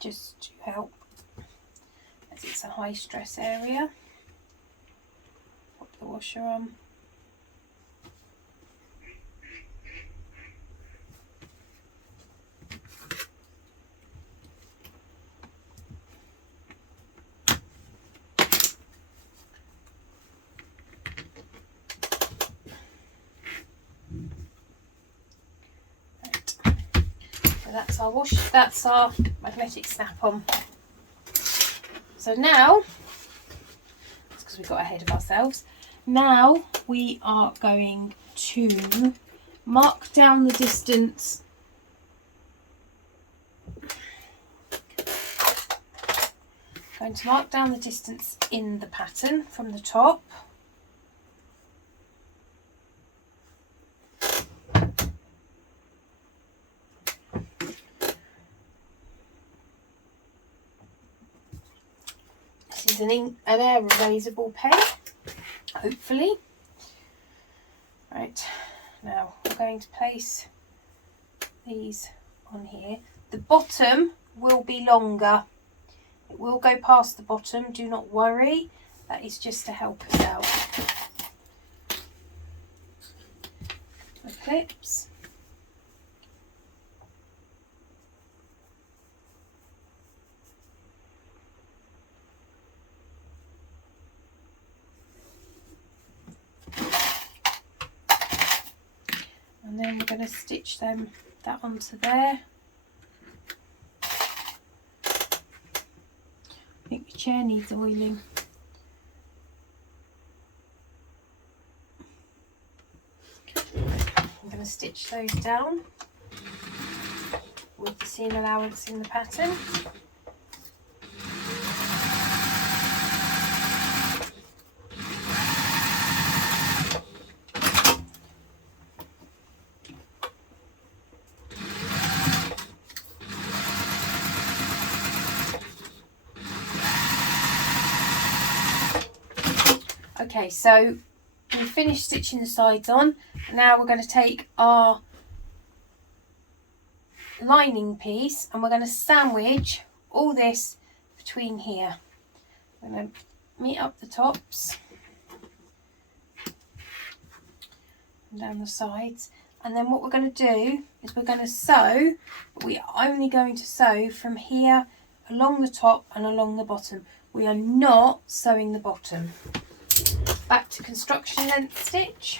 just to help, as it's a high stress area. Pop the washer on. That's our wash, that's our magnetic snap on. So now, it's because we got ahead of ourselves, now we are going to mark down the distance . Going to mark down the distance in the pattern from the top. This is an air erasable pen, hopefully. Right, now we're going to place these on here. The bottom will be longer. It will go past the bottom, do not worry. That is just to help us out. The clips. And then we're going to stitch that onto there. I think the chair needs oiling. I'm going to stitch those down with the seam allowance in the pattern. Okay, so we've finished stitching the sides on. Now we're going to take our lining piece and we're going to sandwich all this between here. I'm going to meet up the tops and down the sides, and then what we're going to do is we're going to sew, but we are only going to sew from here along the top and along the bottom. We are not sewing the bottom. Back to construction length stitch.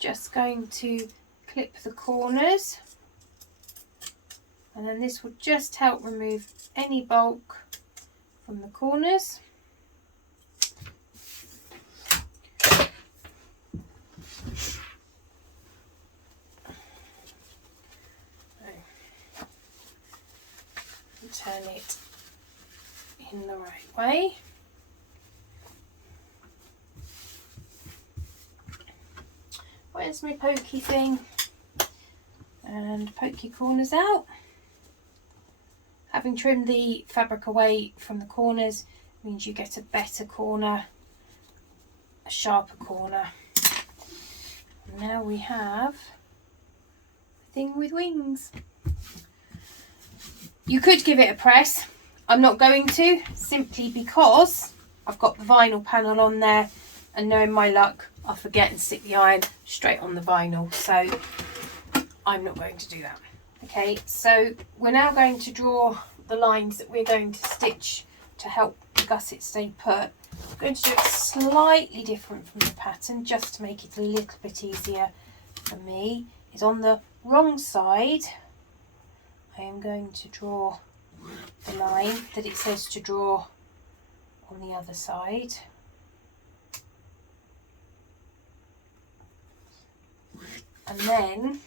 Just going to clip the corners, and then this will just help remove any bulk from the corners. Turn it in the right way. Where's my pokey thing? And poke your corners out. Having trimmed the fabric away from the corners means you get a better corner, a sharper corner. And now we have a thing with wings. You could give it a press. I'm not going to, simply because I've got the vinyl panel on there, and knowing my luck, I'll forget and stick the iron straight on the vinyl, so I'm not going to do that. Okay, so we're now going to draw the lines that we're going to stitch to help the gusset stay put. I'm going to do it slightly different from the pattern just to make it a little bit easier for me. It's on the wrong side. I am going to draw the line that it says to draw on the other side. And then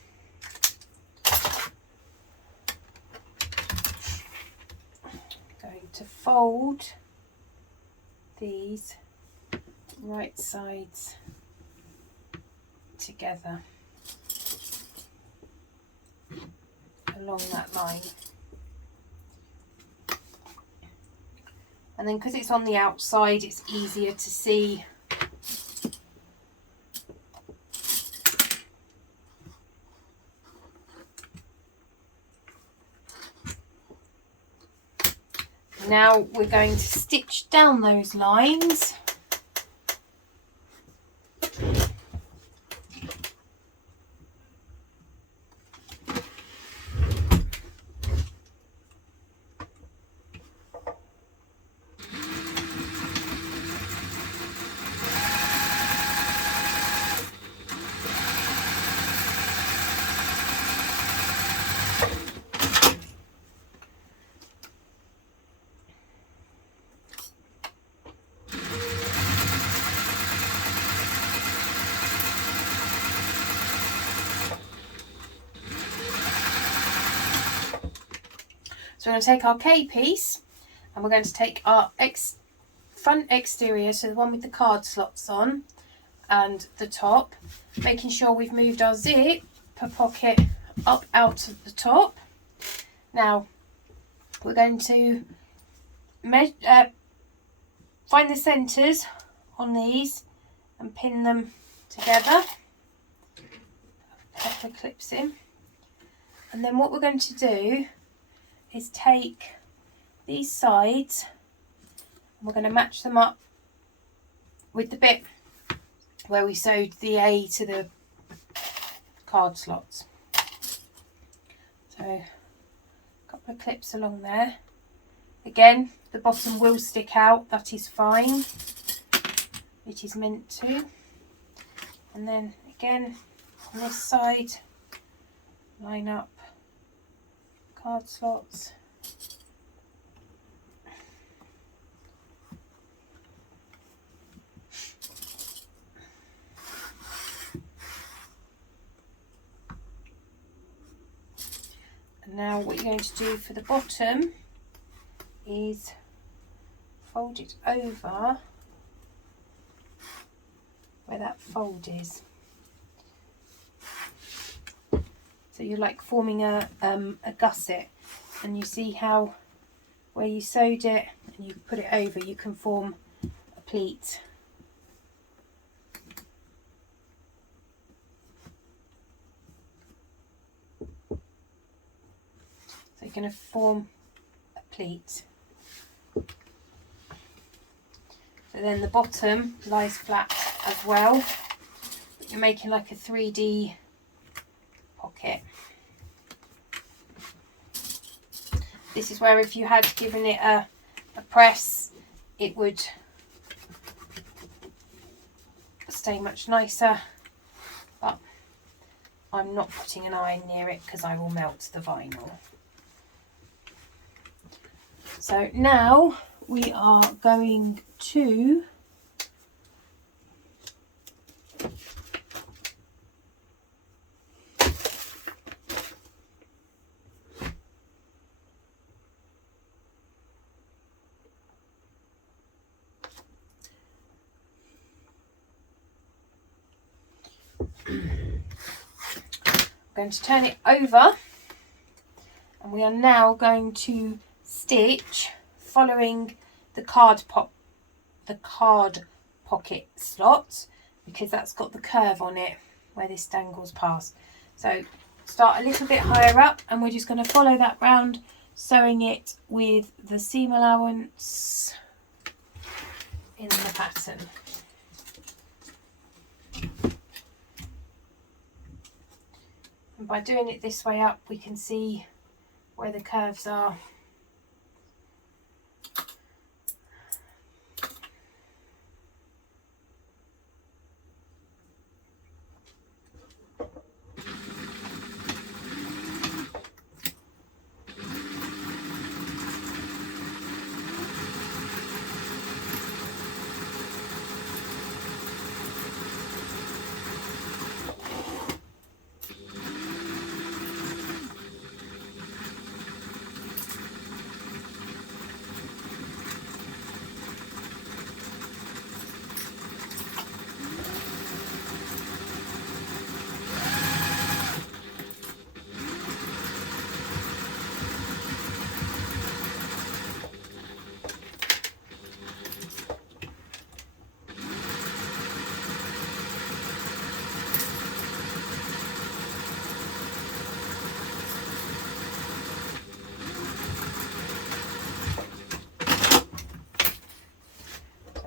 I'm going to fold these right sides together along that line. And then because it's on the outside, it's easier to see Now we're going to stitch down those lines. So we're going to take our K piece and we're going to take our front exterior, so the one with the card slots on, and the top, making sure we've moved our zip per pocket up out of the top. Now we're going to find the centres on these and pin them together. Put the clips in. And then what we're going to do is take these sides and we're going to match them up with the bit where we sewed the A to the card slots. So a couple of clips along there. Again, the bottom will stick out, that is fine. It is meant to. And then again on this side, line up card slots. And now what you're going to do for the bottom is fold it over where that fold is. So you're like forming a gusset, and you see how where you sewed it and you put it over, you can form a pleat. So you're going to form a pleat. So then the bottom lies flat as well, but you're making like a 3D pocket. This is where if you had given it a press, it would stay much nicer, but I'm not putting an iron near it because I will melt the vinyl. So now we are going to turn it over, and we are now going to stitch following the card pocket slot, because that's got the curve on it where this dangles past. So start a little bit higher up, and we're just going to follow that round, sewing it with the seam allowance in the pattern. And by doing it this way up, we can see where the curves are.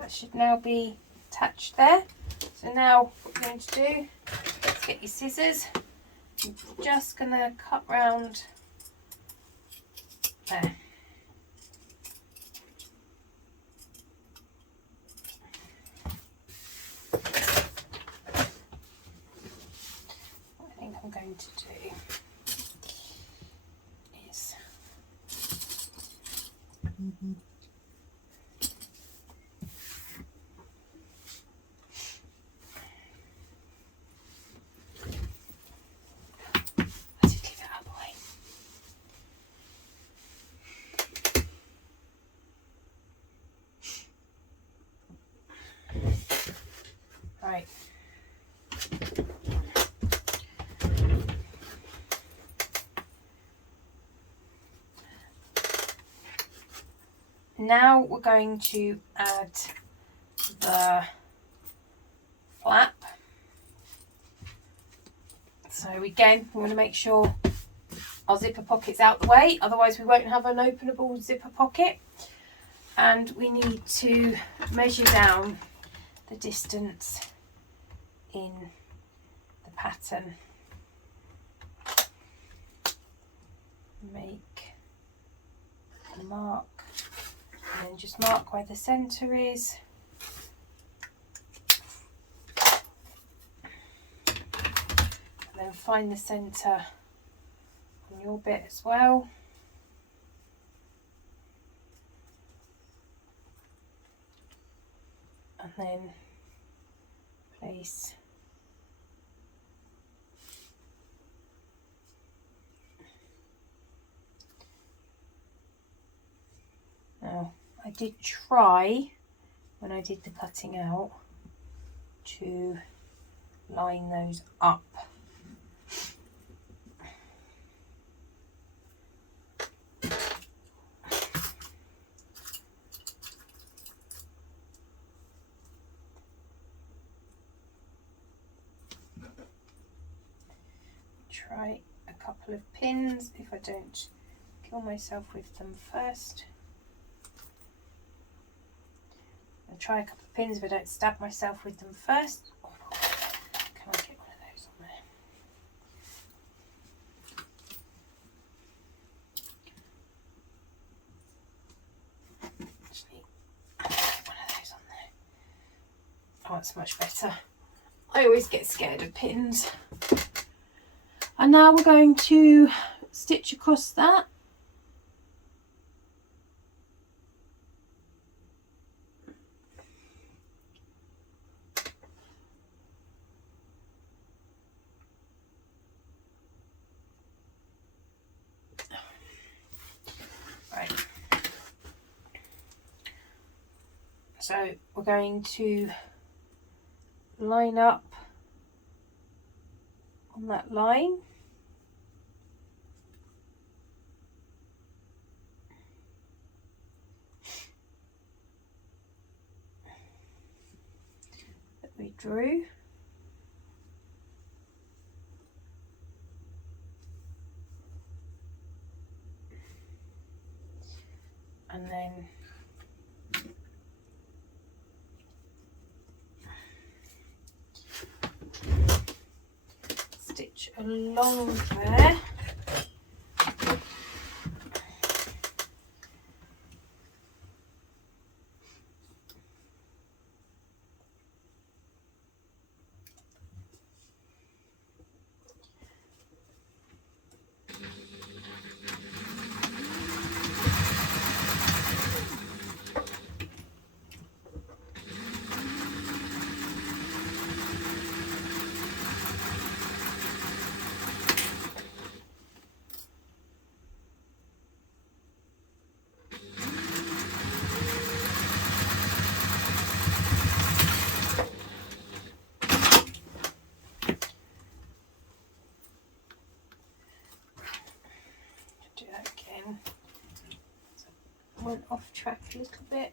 Should now be attached there. So now what we're going to do, let's get your scissors. I'm just going to cut round there. What I think I'm going to do is right. Now we're going to add the So again, we want to make sure our zipper pocket's out the way, otherwise we won't have an openable zipper pocket. And we need to measure down the distance in the pattern. Make a mark and then just mark where the centre is. And then find the centre on your bit as well. And then place now. I did try when I did the cutting out to line those up. Try a couple of pins if I don't kill myself with them first. I'll try a couple of pins if I don't stab myself with them first. Oh, can I get one of those on there? Actually, I'll get one of those on there. Oh, that's much better. I always get scared of pins. And now we're going to stitch across that. Right. So we're going to line up on that line. That we drew. And then stitch along there. Do that again. So I went off track a little bit.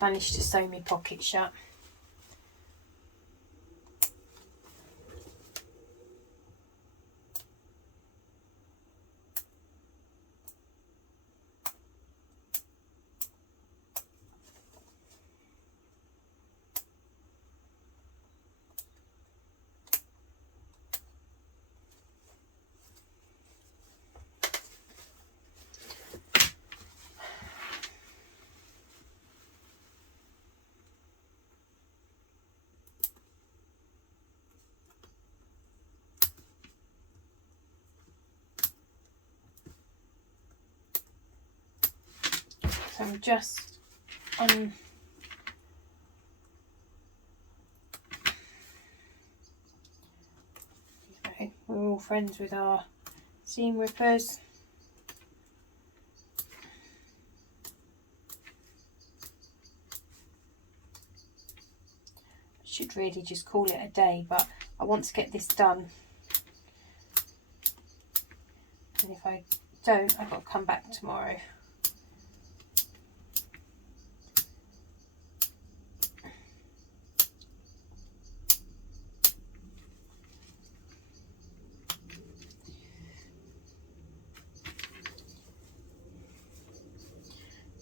Managed to sew my pocket shut. So I'm just on we're all friends with our seam rippers. should really just call it a day, but I want to get this done. And if I don't, I've got to come back tomorrow.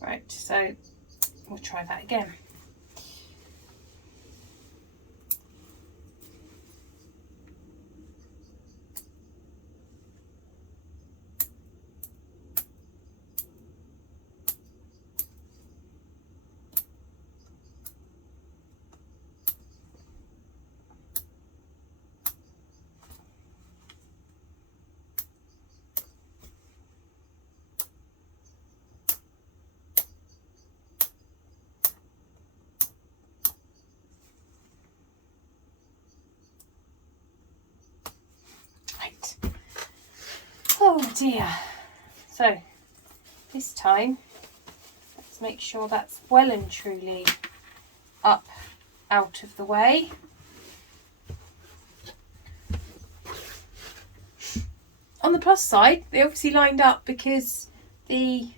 Right, so we'll try that again. Oh dear. So this time, let's make sure that's well and truly up out of the way. On the plus side, they obviously lined up because the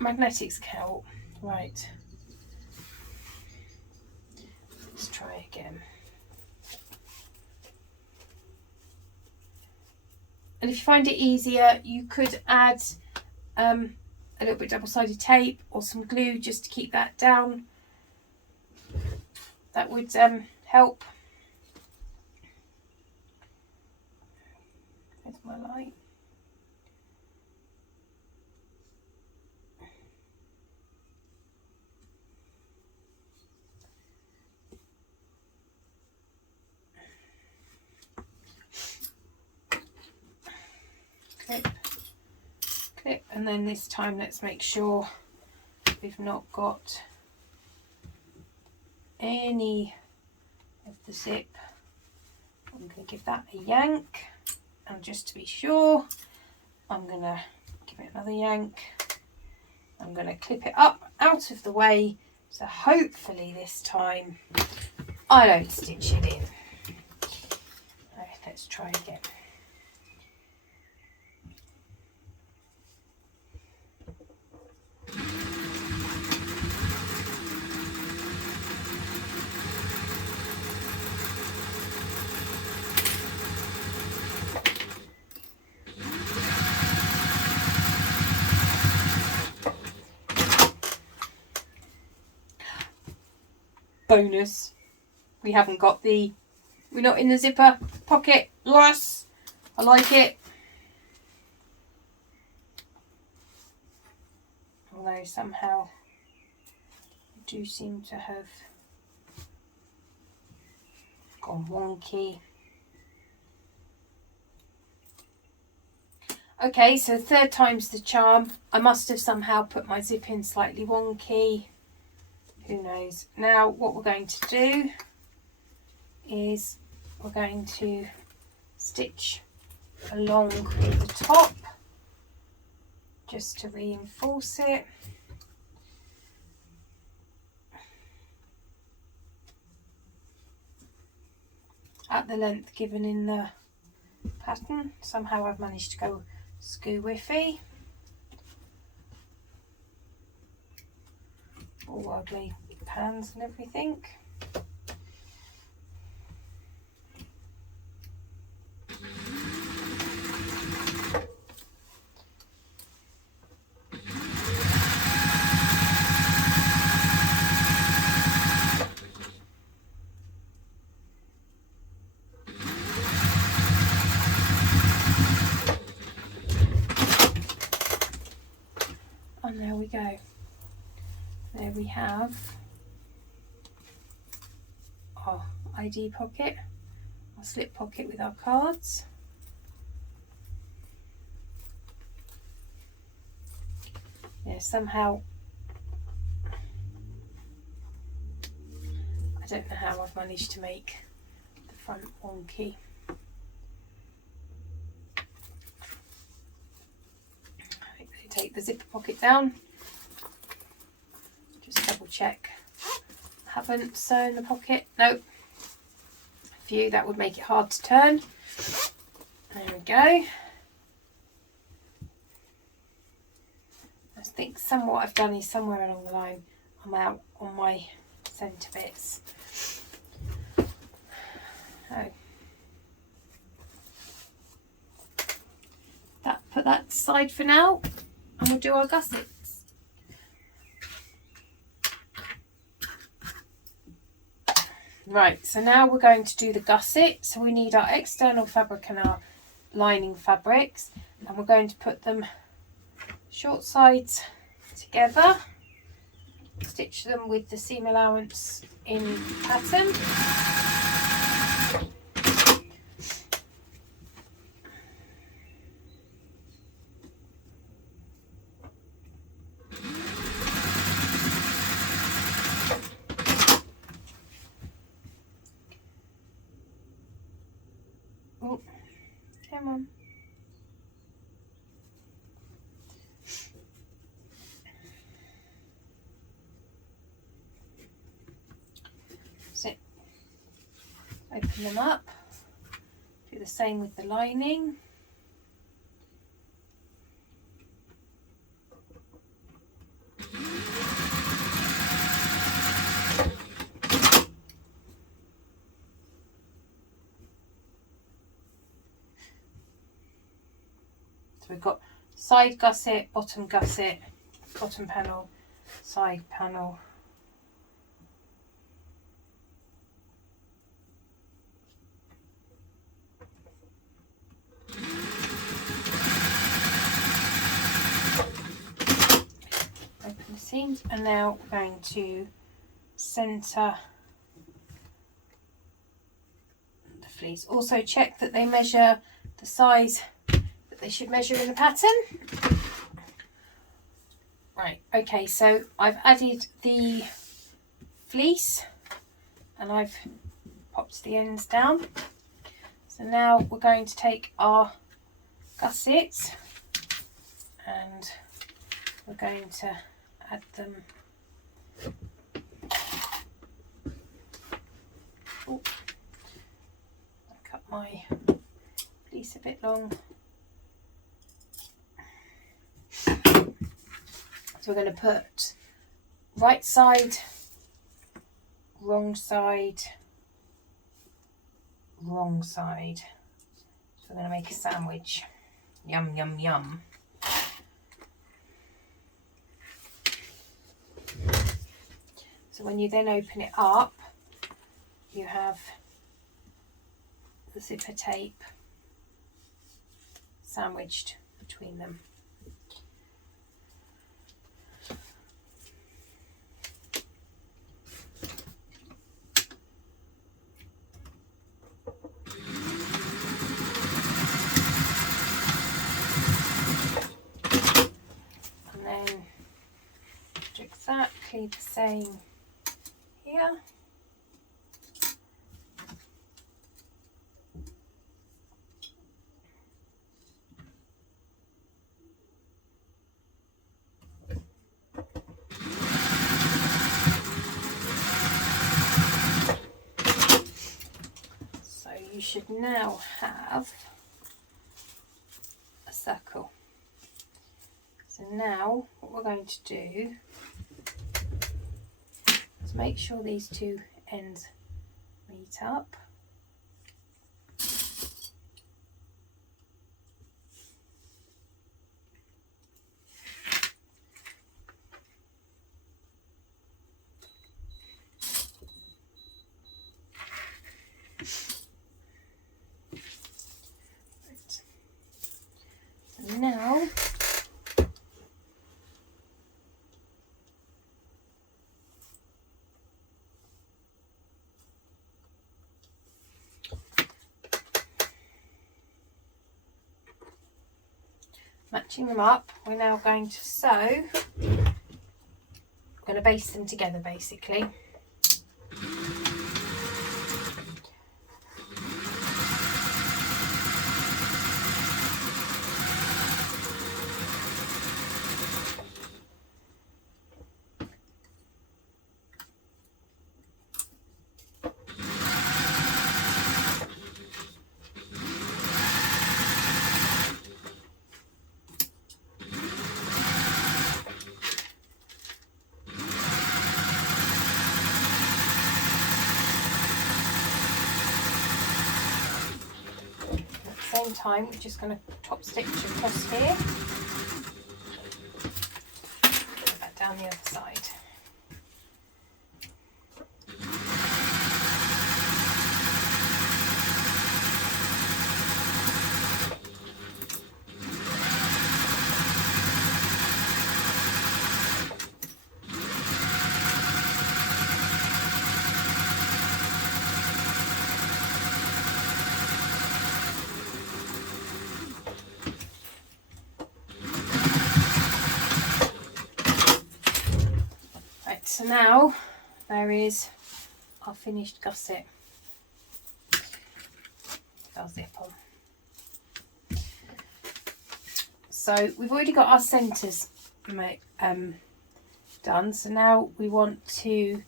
magnetics count. Right. Let's try again. And if you find it easier, you could add a little bit double-sided tape or some glue just to keep that down. That would help. There's my light. Clip, clip, and then this time let's make sure we've not got any of the zip. I'm going to give that a yank, and just to be sure, I'm going to give it another yank. I'm going to clip it up out of the way, so hopefully this time I don't stitch it in. Right, let's try again. Bonus, we're not in the zipper pocket. Yes, I like it. Although somehow I do seem to have gone wonky. Okay, so third time's the charm. I must have somehow put my zip in slightly wonky. Who knows? Now what we're going to do is we're going to stitch along with the top just to reinforce it. At the length given in the pattern. Somehow I've managed to go skoo-whiffy. All ugly pans and everything. And there we go. There we have our ID pocket, our slip pocket with our cards. Yeah, somehow, I don't know how I've managed to make the front wonky. take the zipper pocket down. Just double check. Haven't sewn the pocket. Nope. A few, that would make it hard to turn. There we go. I think what I've done is somewhere along the line I'm out on my centre bits. So put that aside for now, and we'll do our gussets. Right, so now we're going to do the gusset. So we need our external fabric and our lining fabrics, and we're going to put them short sides together, stitch them with the seam allowance in pattern. Oh, come on. Open them up, do the same with the lining. So we've got side gusset, bottom panel, side panel. Open the seams, and now we're going to centre the fleece. Also check that they measure the size that they should measure in the pattern. Right, okay, so I've added the fleece and I've popped the ends down. So now we're going to take our gussets and we're going to add them. Oh, I cut my fleece a bit long. So we're going to put right side, wrong side, wrong side. So we're going to make a sandwich. Yum, yum, yum. So when you then open it up, you have the zipper tape sandwiched between them. And then do exactly the same here. So you should now have a circle. So now what we're going to do is make sure these two ends meet up. So now matching them up, we're now going to sew. We're going to baste them together basically. same time, we're just going to top stitch across here. Put that down the other side. So now there is our finished gusset. Our zip on. So we've already got our centres done. So now we want to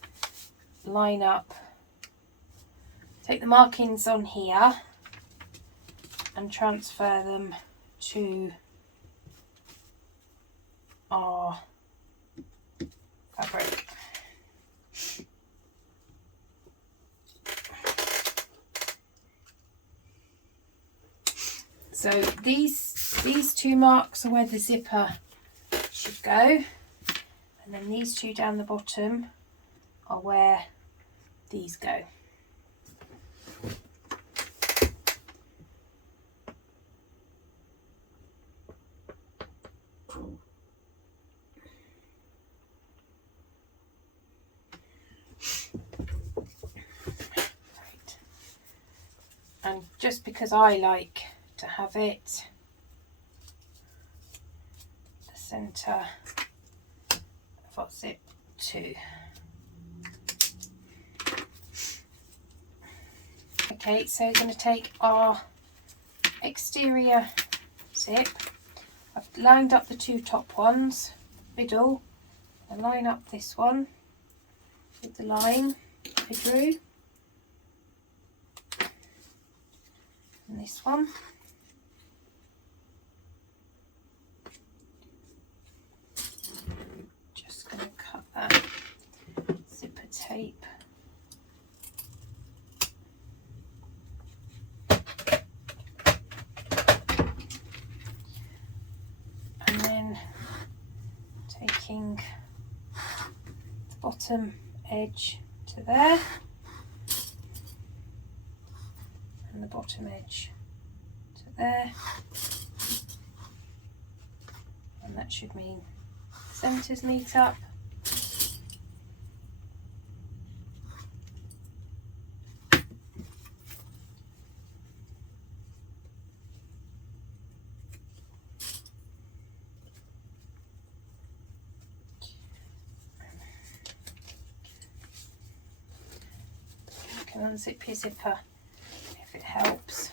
line up, take the markings on here and transfer them to our fabric. So these two marks are where the zipper should go, and then these two down the bottom are where these go. And just because I like to have it the centre of our zip too. Okay, so we're going to take our exterior zip. I've lined up the two top ones, middle, and line up this one with the line I drew. And this one. Just going to cut that zipper tape. And then taking the bottom edge to there. And the bottom edge to there, and that should mean centres meet up. You can unzip your zipper if it helps,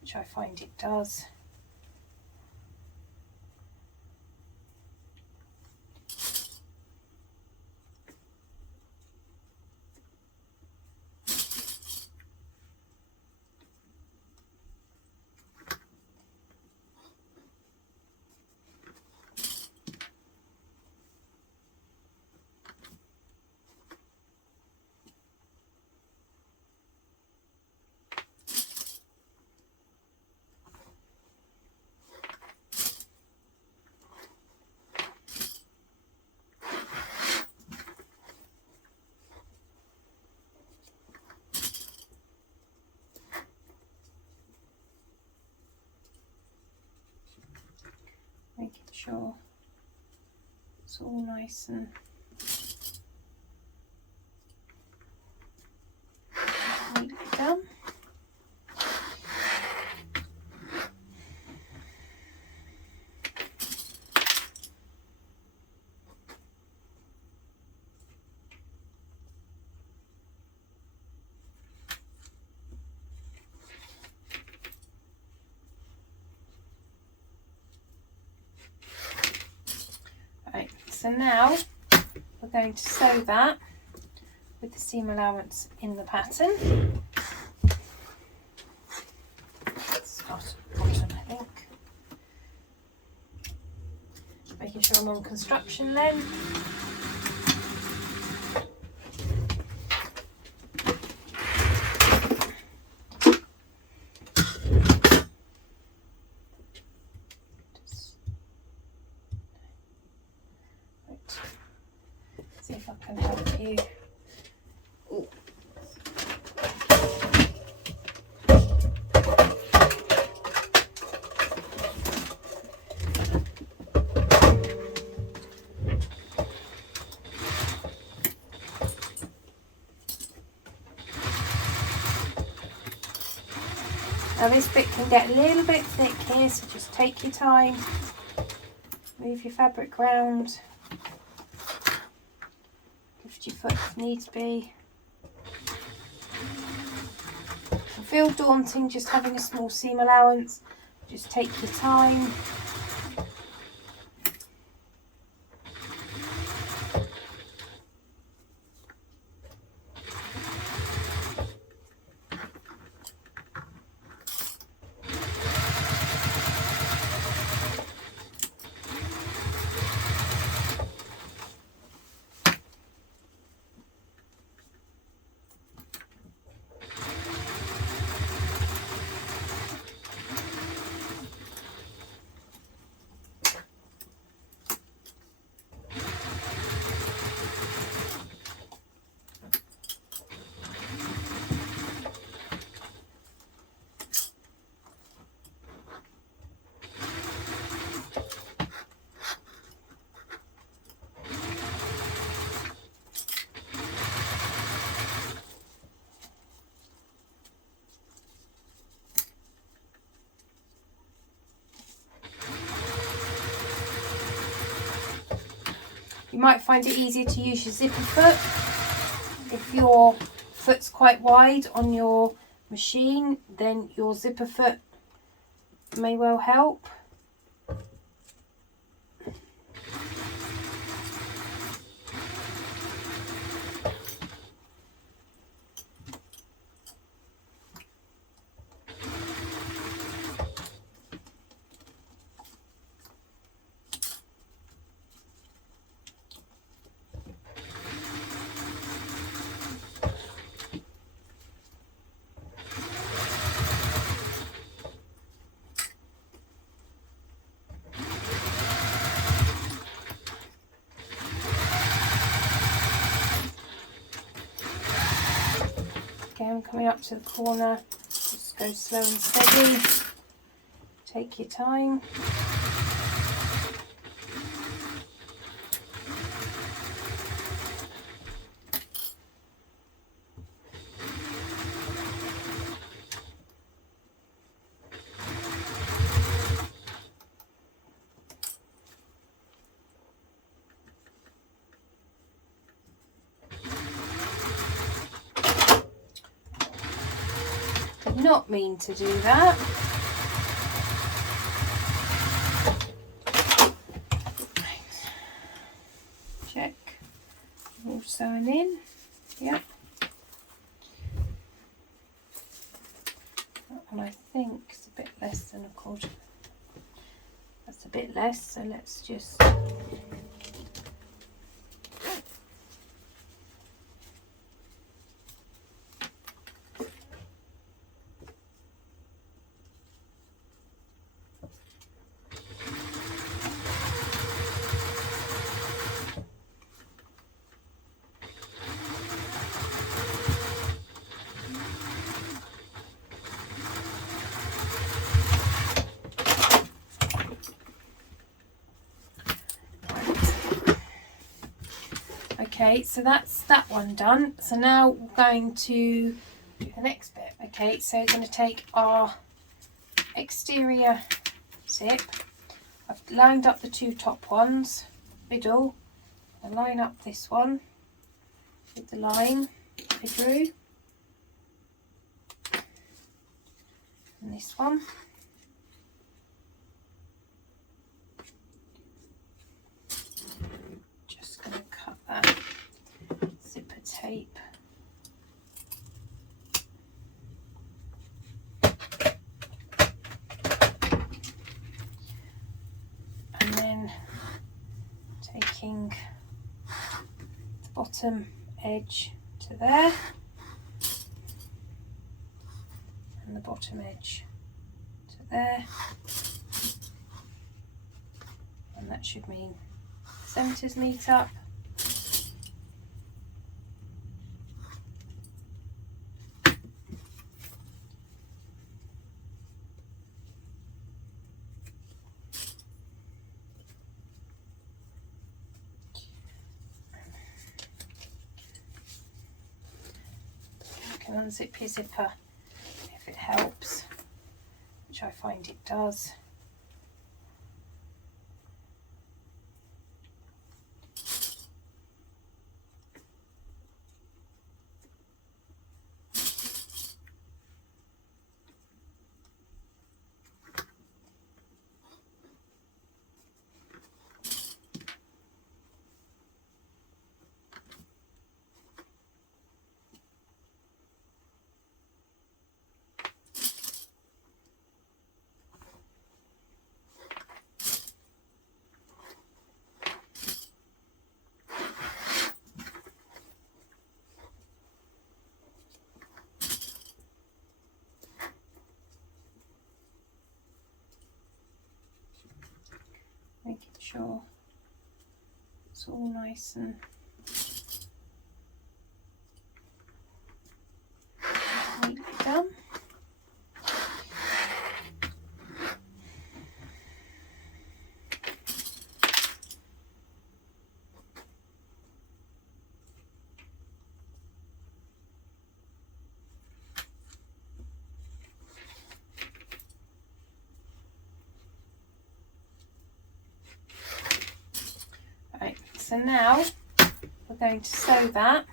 which I find it does. Making sure it's all nice and neatly done. Right, so now we're going to sew that with the seam allowance in the pattern. Start at the bottom, I think. Making sure I'm on construction length. you. Ooh. Now this bit can get a little bit thick here, so just take your time. Move your fabric round. Lift your foot if needs be. It can feel daunting just having a small seam allowance. Just take your time. You might find it easier to use your zipper foot if your foot's quite wide on your machine, then your zipper foot may well help. Again, coming up to the corner, just go slow and steady. Take your time. Did not mean to do that. Check. All sewn in. Yep. That one I think is a bit less than a quarter. That's a bit less, so let's just okay, so that's that one done. So now we're going to do the next bit. Okay, so we're going to take our exterior zip. I've lined up the two top ones, middle. I line up this one with the line I drew, and this one. Just going to cut that zipper tape. And then taking the bottom edge to there and the bottom edge to there, and that should mean centres meet up. can unzip your zipper if it helps, which I find it does. Making sure it's all nice and neatly done. Right, so now we're going to sew that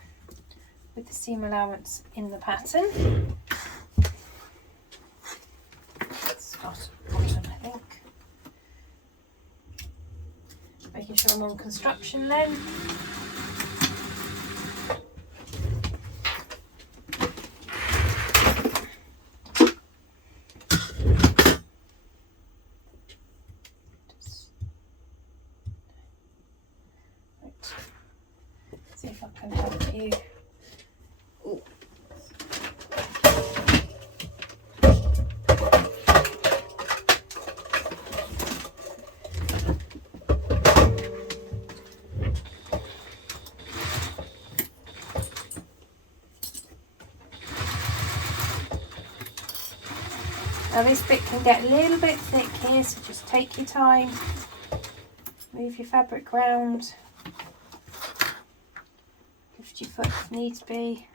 with the seam allowance in the pattern. Start at the bottom, I think. Making sure I'm on construction length. See if I can help you. Ooh. Now this bit can get a little bit thick here, so just take your time. Move your fabric round. Lift your foot if needs be.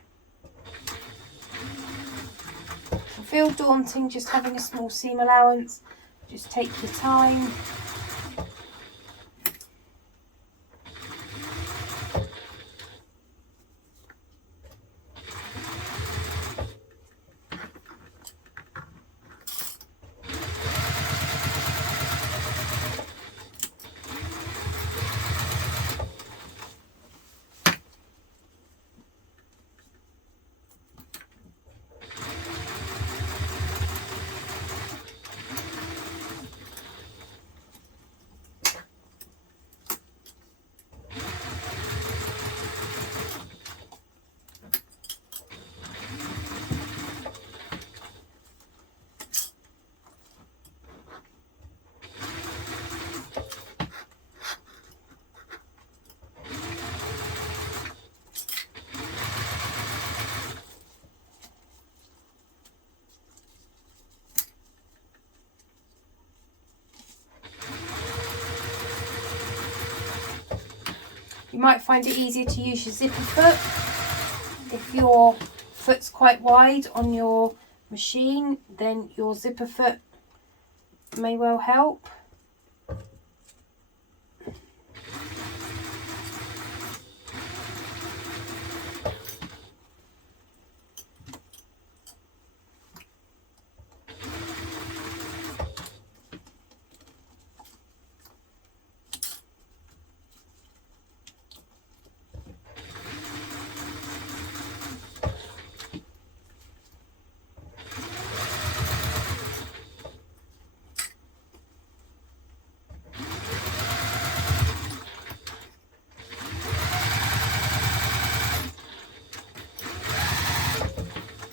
It can feel daunting just having a small seam allowance. Just take your time. You might find it easier to use your zipper foot. If your foot's quite wide on your machine, then your zipper foot may well help.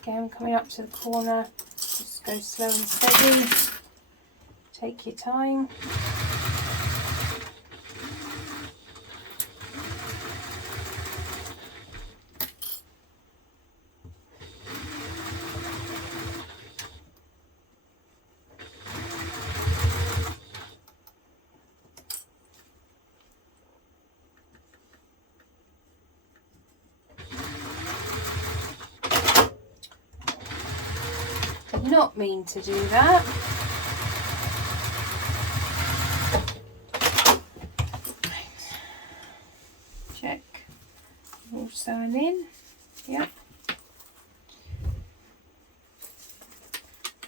Again, coming up to the corner, just go slow and steady. Take your time. did not mean to do that. Check. All sewn in. Yep.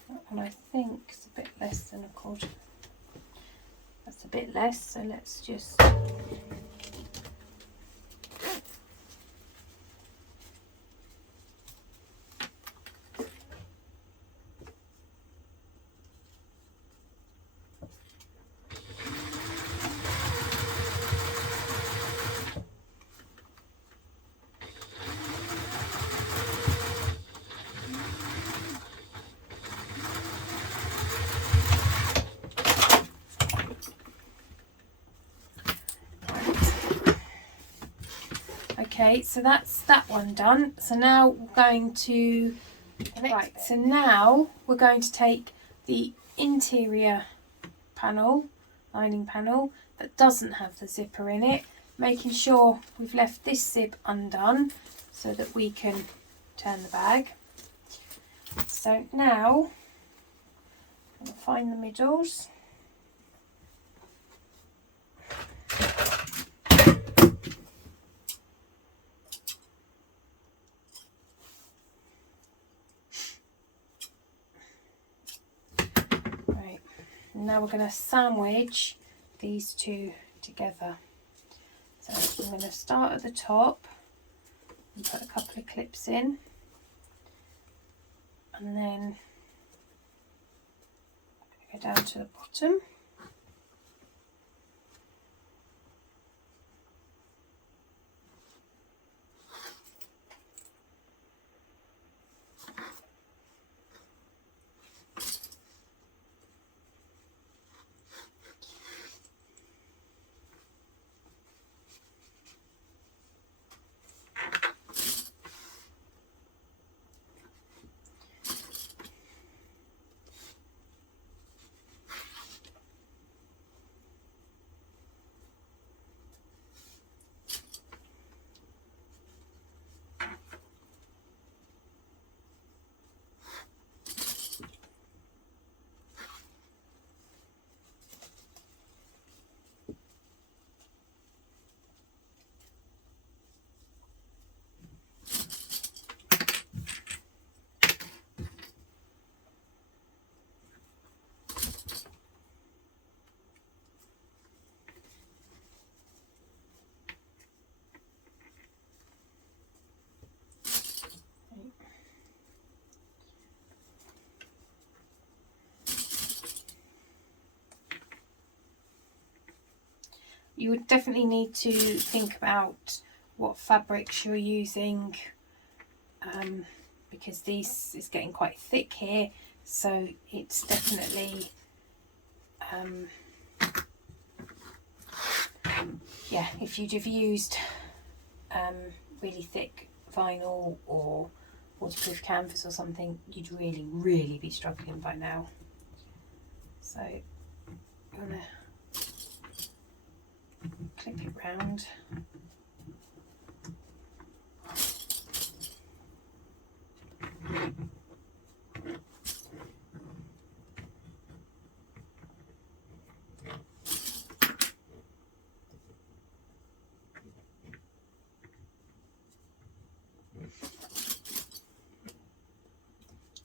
That one I think is a bit less than a quarter. That's a bit less, so let's just okay, so that's that one done. So now we're going to, right, so now we're going to take the interior panel, lining panel, that doesn't have the zipper in it, making sure we've left this zip undone so that we can turn the bag. So now I'm going to find the middles. Now we're going to sandwich these two together. So I'm going to start at the top and put a couple of clips in, and then go down to the bottom. You would definitely need to think about what fabrics you're using, because this is getting quite thick here, so it's definitely yeah, if you'd have used really thick vinyl or waterproof canvas or something, you'd really be struggling by now. So I'm gonna clip it round.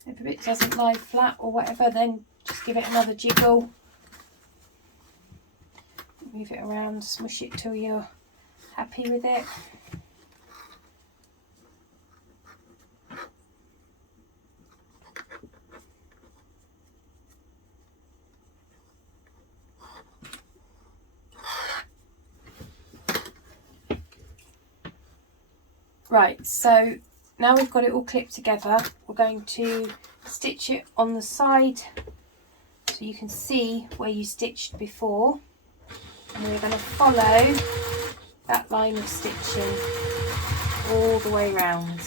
If a bit doesn't lie flat or whatever, then just give it another jiggle. Move it around, smush it till you're happy with it. Right, so now we've got it all clipped together, we're going to stitch it on the side so you can see where you stitched before. And we're going to follow that line of stitching all the way round.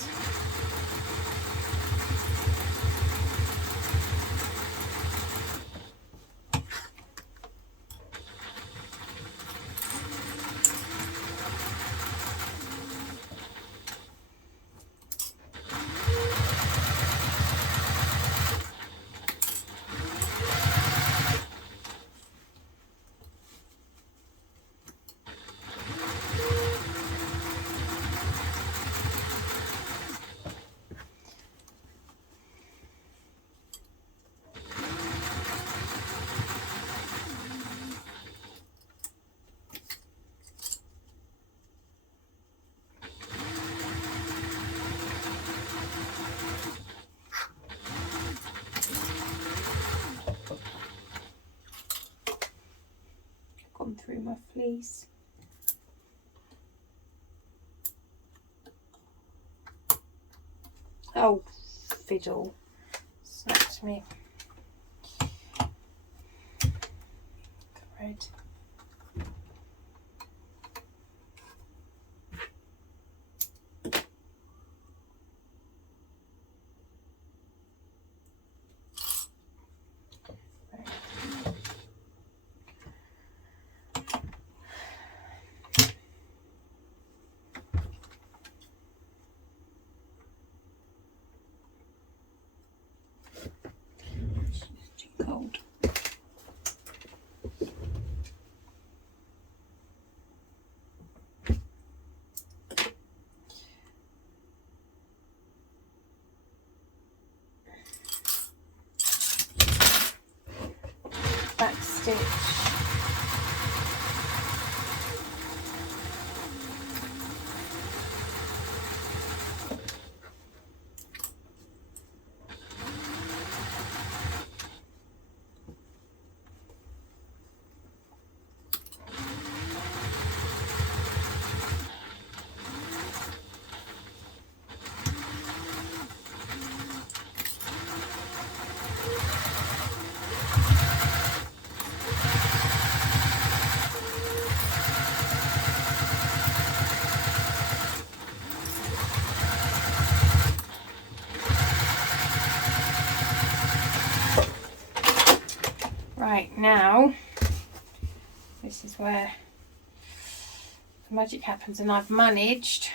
please. Oh, fiddle. Snapped me. Thread. Too cold. Back stitch. Right, now this is where the magic happens, and I've managed,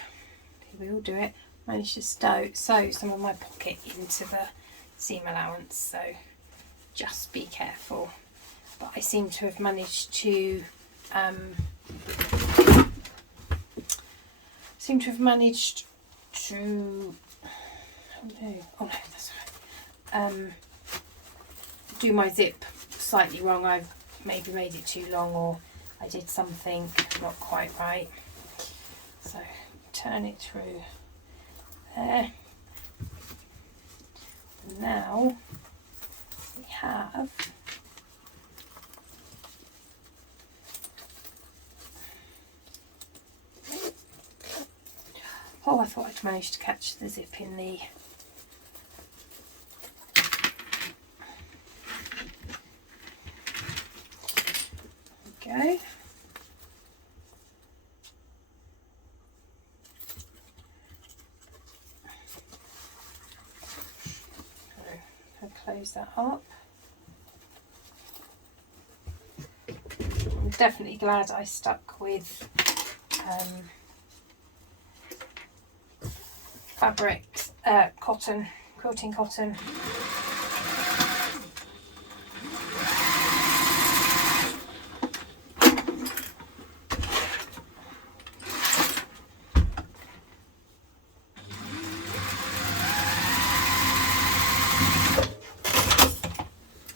we all do it, managed to sew some of my pocket into the seam allowance, so just be careful. But I seem to have managed to oh no, that's right. Do my zip slightly wrong. I've maybe made it too long, or I did something not quite right. So turn it through there. And now we have I thought I'd managed to catch the zip in the go. I'll close that up. I'm definitely glad I stuck with fabric, cotton, quilting cotton.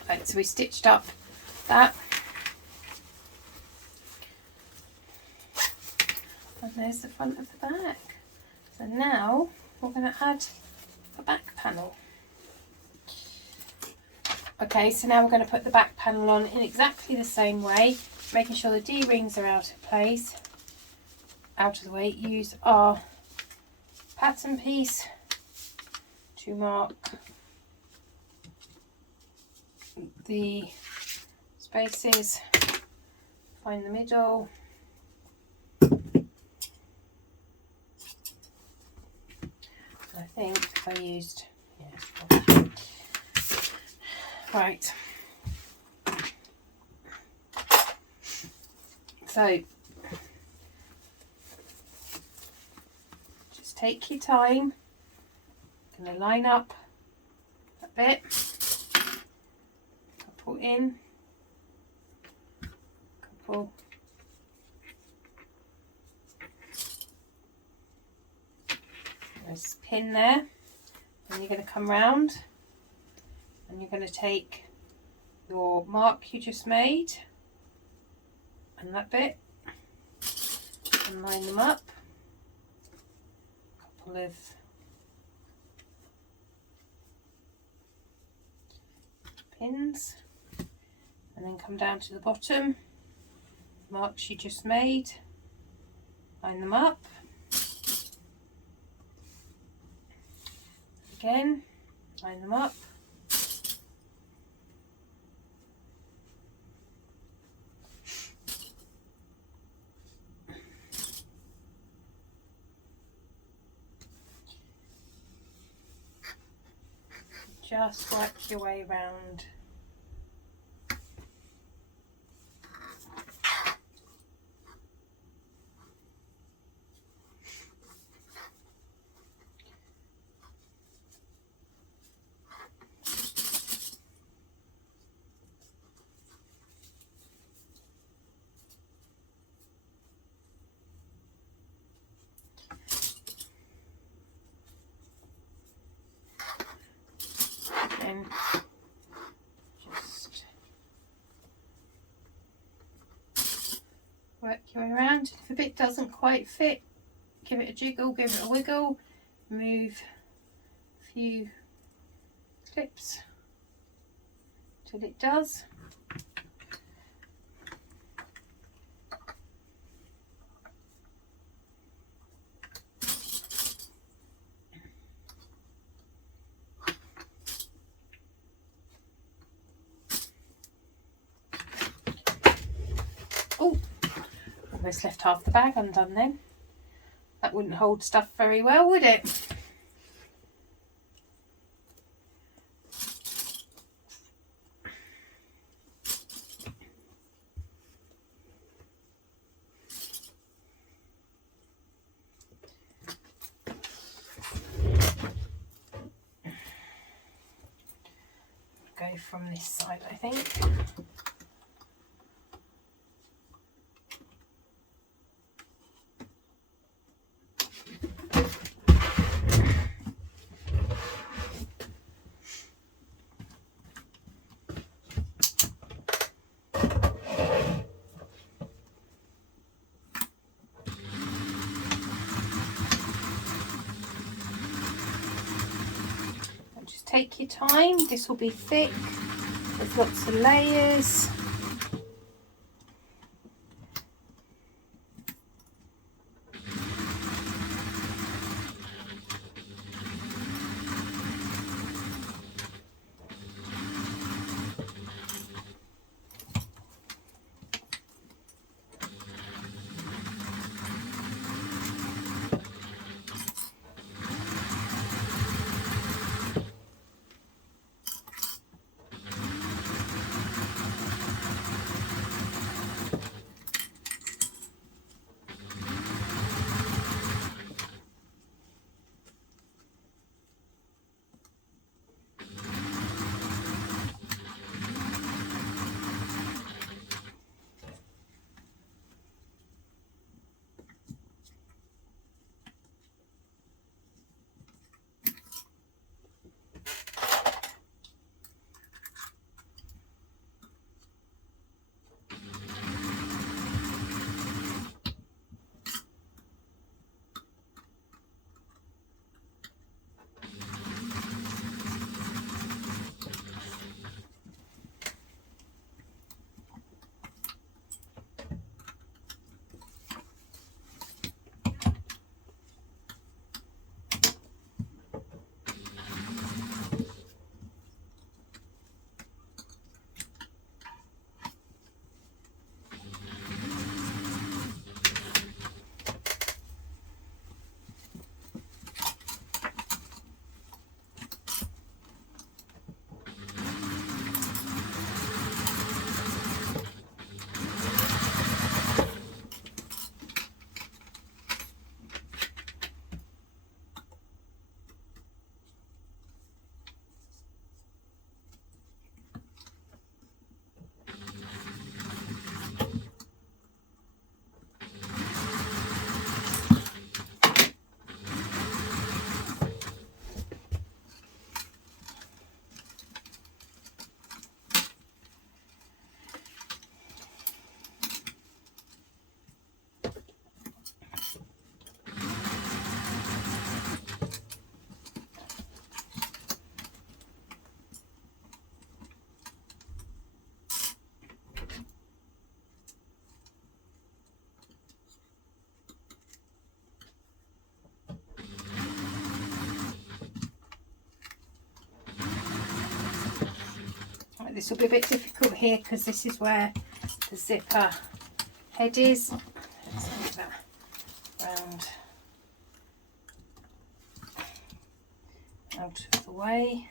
Right, so we stitched up that. And there's the front of the bag. So now we're going to add a back panel. Okay, so now we're going to put the back panel on in exactly the same way, making sure the D-rings are out of place, out of the way. Use our pattern piece to mark the spaces, find the middle. I think I used, yeah. Right. So just take your time. I'm going to line up a bit. Couple in. Couple. There's a pin there, and you're going to come round and you're going to take your mark you just made and that bit and line them up. A couple of pins, and then come down to the bottom marks you just made, line them up. Again, line them up. Just work your way around. And just work your way around. If a bit doesn't quite fit, give it a jiggle, give it a wiggle, move a few clips till it does. Oh, almost left half the bag undone then. That wouldn't hold stuff very well, would it? Go from this side, I think. Take your time, this will be thick, there's lots of layers. This will be a bit difficult here because this is where the zipper head is. Let's move that round out of the way.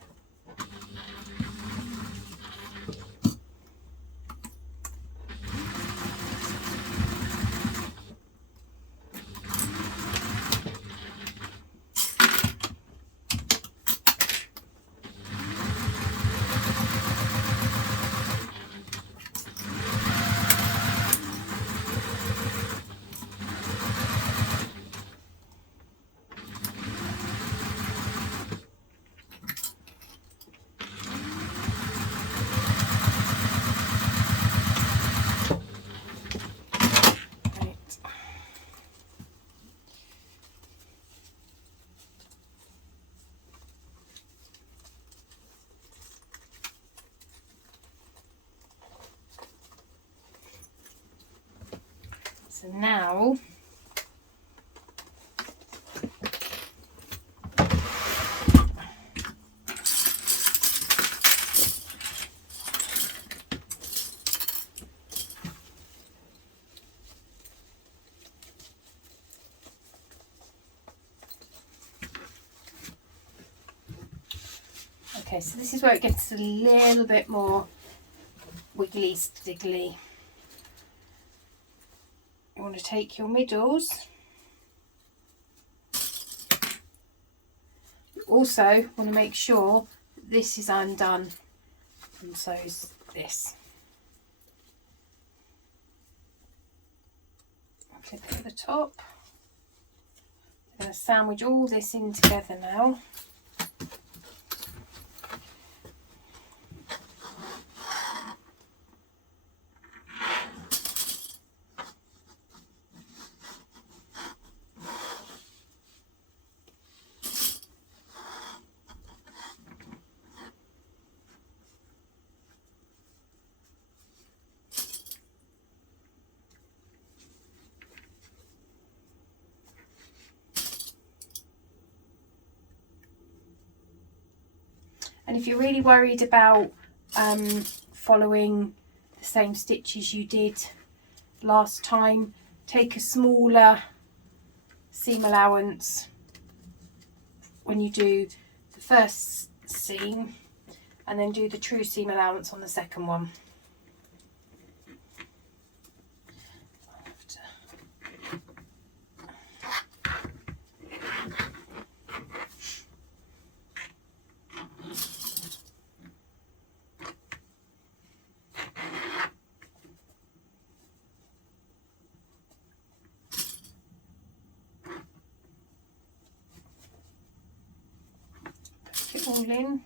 So now okay, so this is where it gets a little bit more wiggly stiggly. You want to take your middles. You also want to make sure that this is undone, and so is this. Clip it at the top. I'm going to sandwich all this in together now. And if you're really worried about following the same stitches you did last time, take a smaller seam allowance when you do the first seam and then do the true seam allowance on the second one. Put it all in.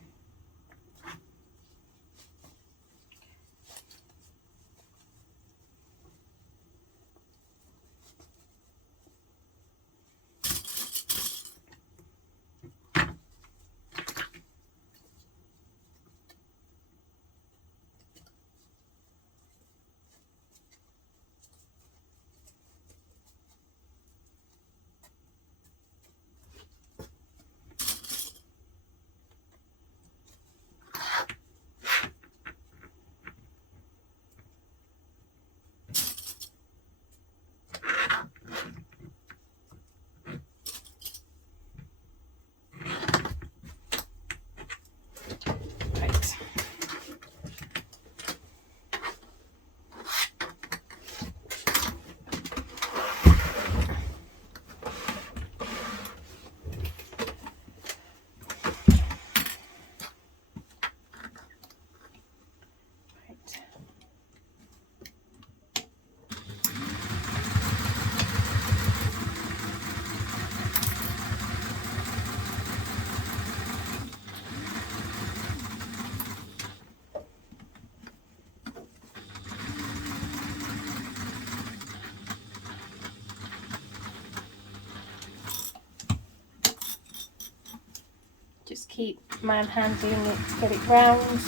Just keep manhandling it to get it round.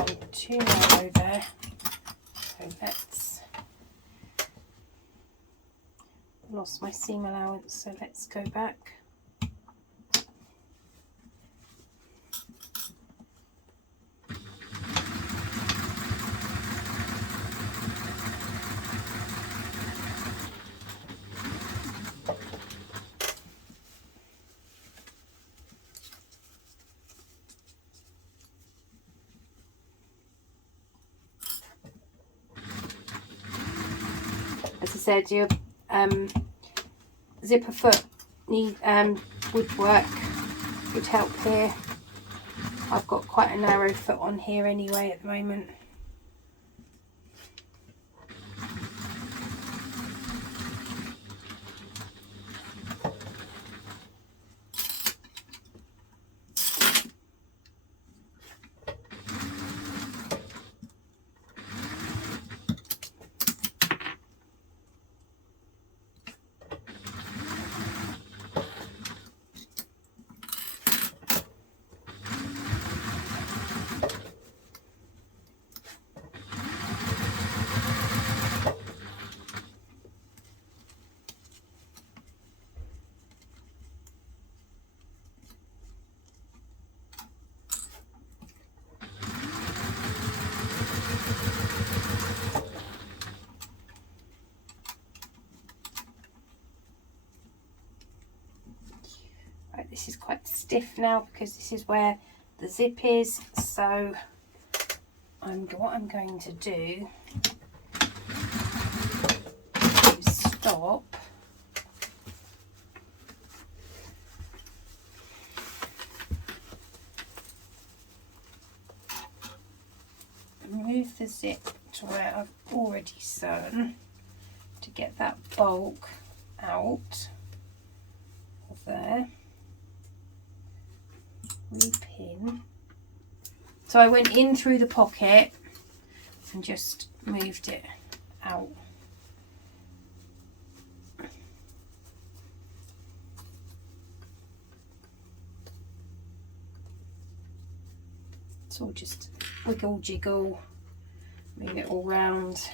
Okay, too narrow there. So let's lost my seam allowance, so let's go back. As I said, your zipper foot would help here. I've got quite a narrow foot on here anyway at the moment. This is quite stiff now because this is where the zip is, so what I'm going to do is stop and move the zip to where I've already sewn to get that bulk out of there. Repin. So I went in through the pocket and just moved it out. It's all just wiggle jiggle, move it all round.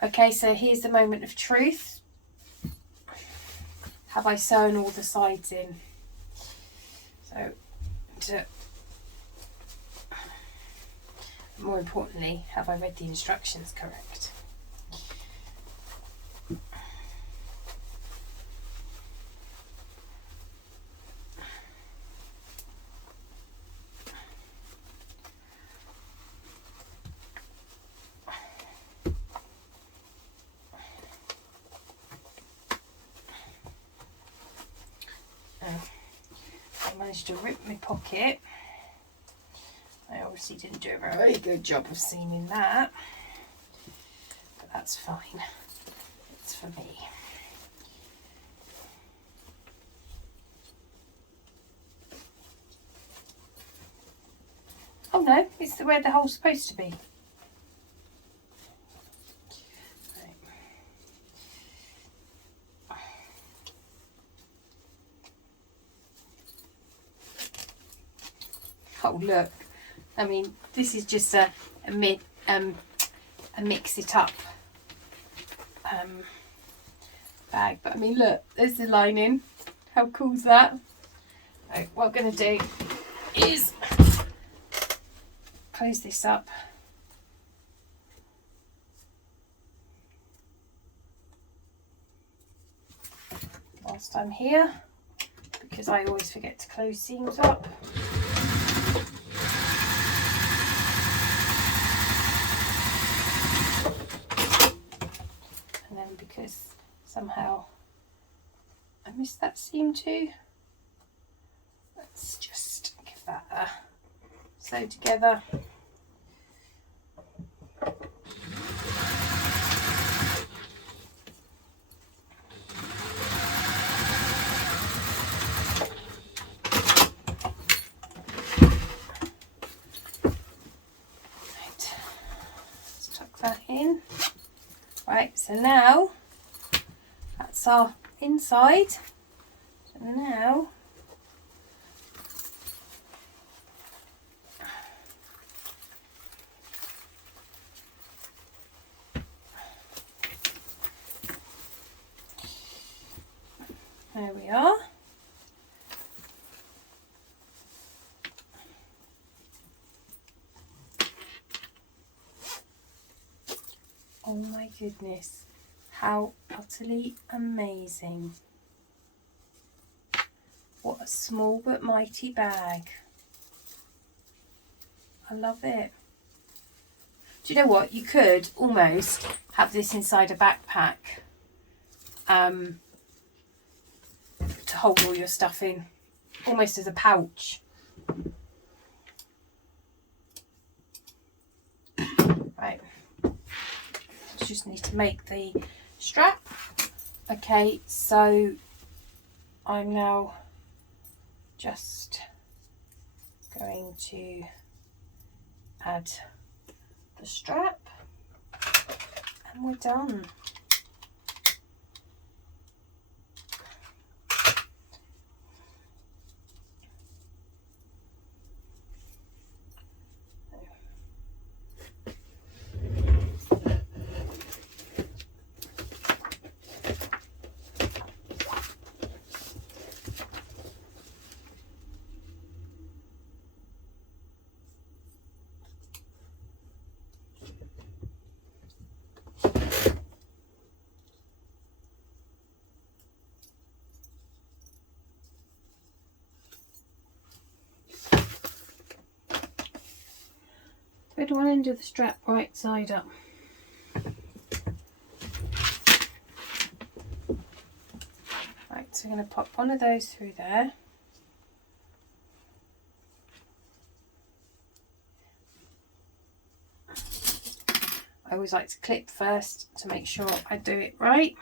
Okay, so here's the moment of truth. Have I sewn all the sides in? So, more importantly, have I read the instructions correct? I managed to rip my pocket. I obviously didn't do a very good job of seaming that, but that's fine. It's for me. Oh no, it's where the hole's supposed to be. Oh look, I mean this is just a mix it up bag, but I mean look, there's the lining. How cool is that? Right, what I'm going to do is close this up whilst I'm here, because I always forget to close seams up. And then because somehow I missed that seam too, let's just give that a sew together. That in. Right, so now that's our inside. So now there we are. Oh my goodness, how utterly amazing. What a small but mighty bag. I love it. Do you know what? You could almost have this inside a backpack to hold all your stuff in, almost as a pouch. Right. Just need to make the strap. Okay, so I'm now just going to add the strap and we're done. Thread one end of the strap right side up. Right, so I'm going to pop one of those through there. I always like to clip first to make sure I do it right.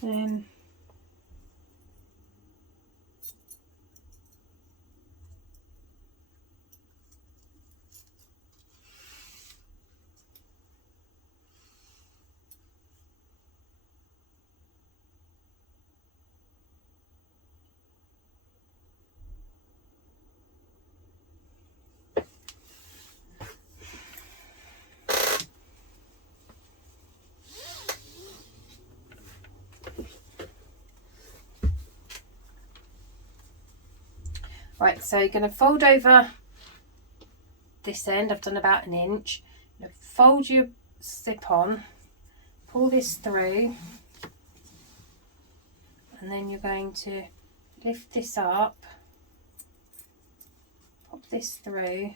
Then right, so you're going to fold over this end. I've done about 1 inch. You're going to fold your zip on, pull this through, and then you're going to lift this up, pop this through,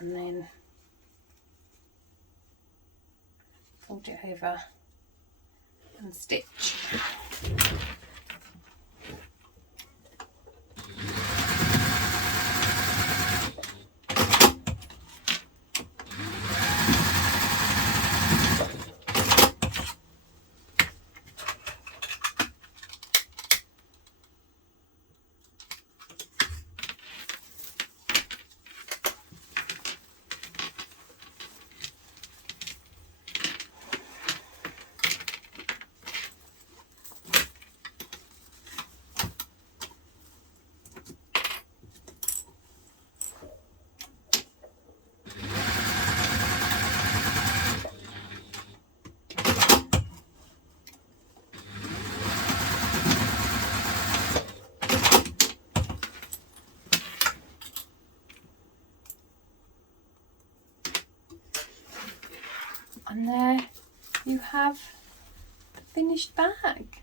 and then fold it over and stitch. have the finished bag.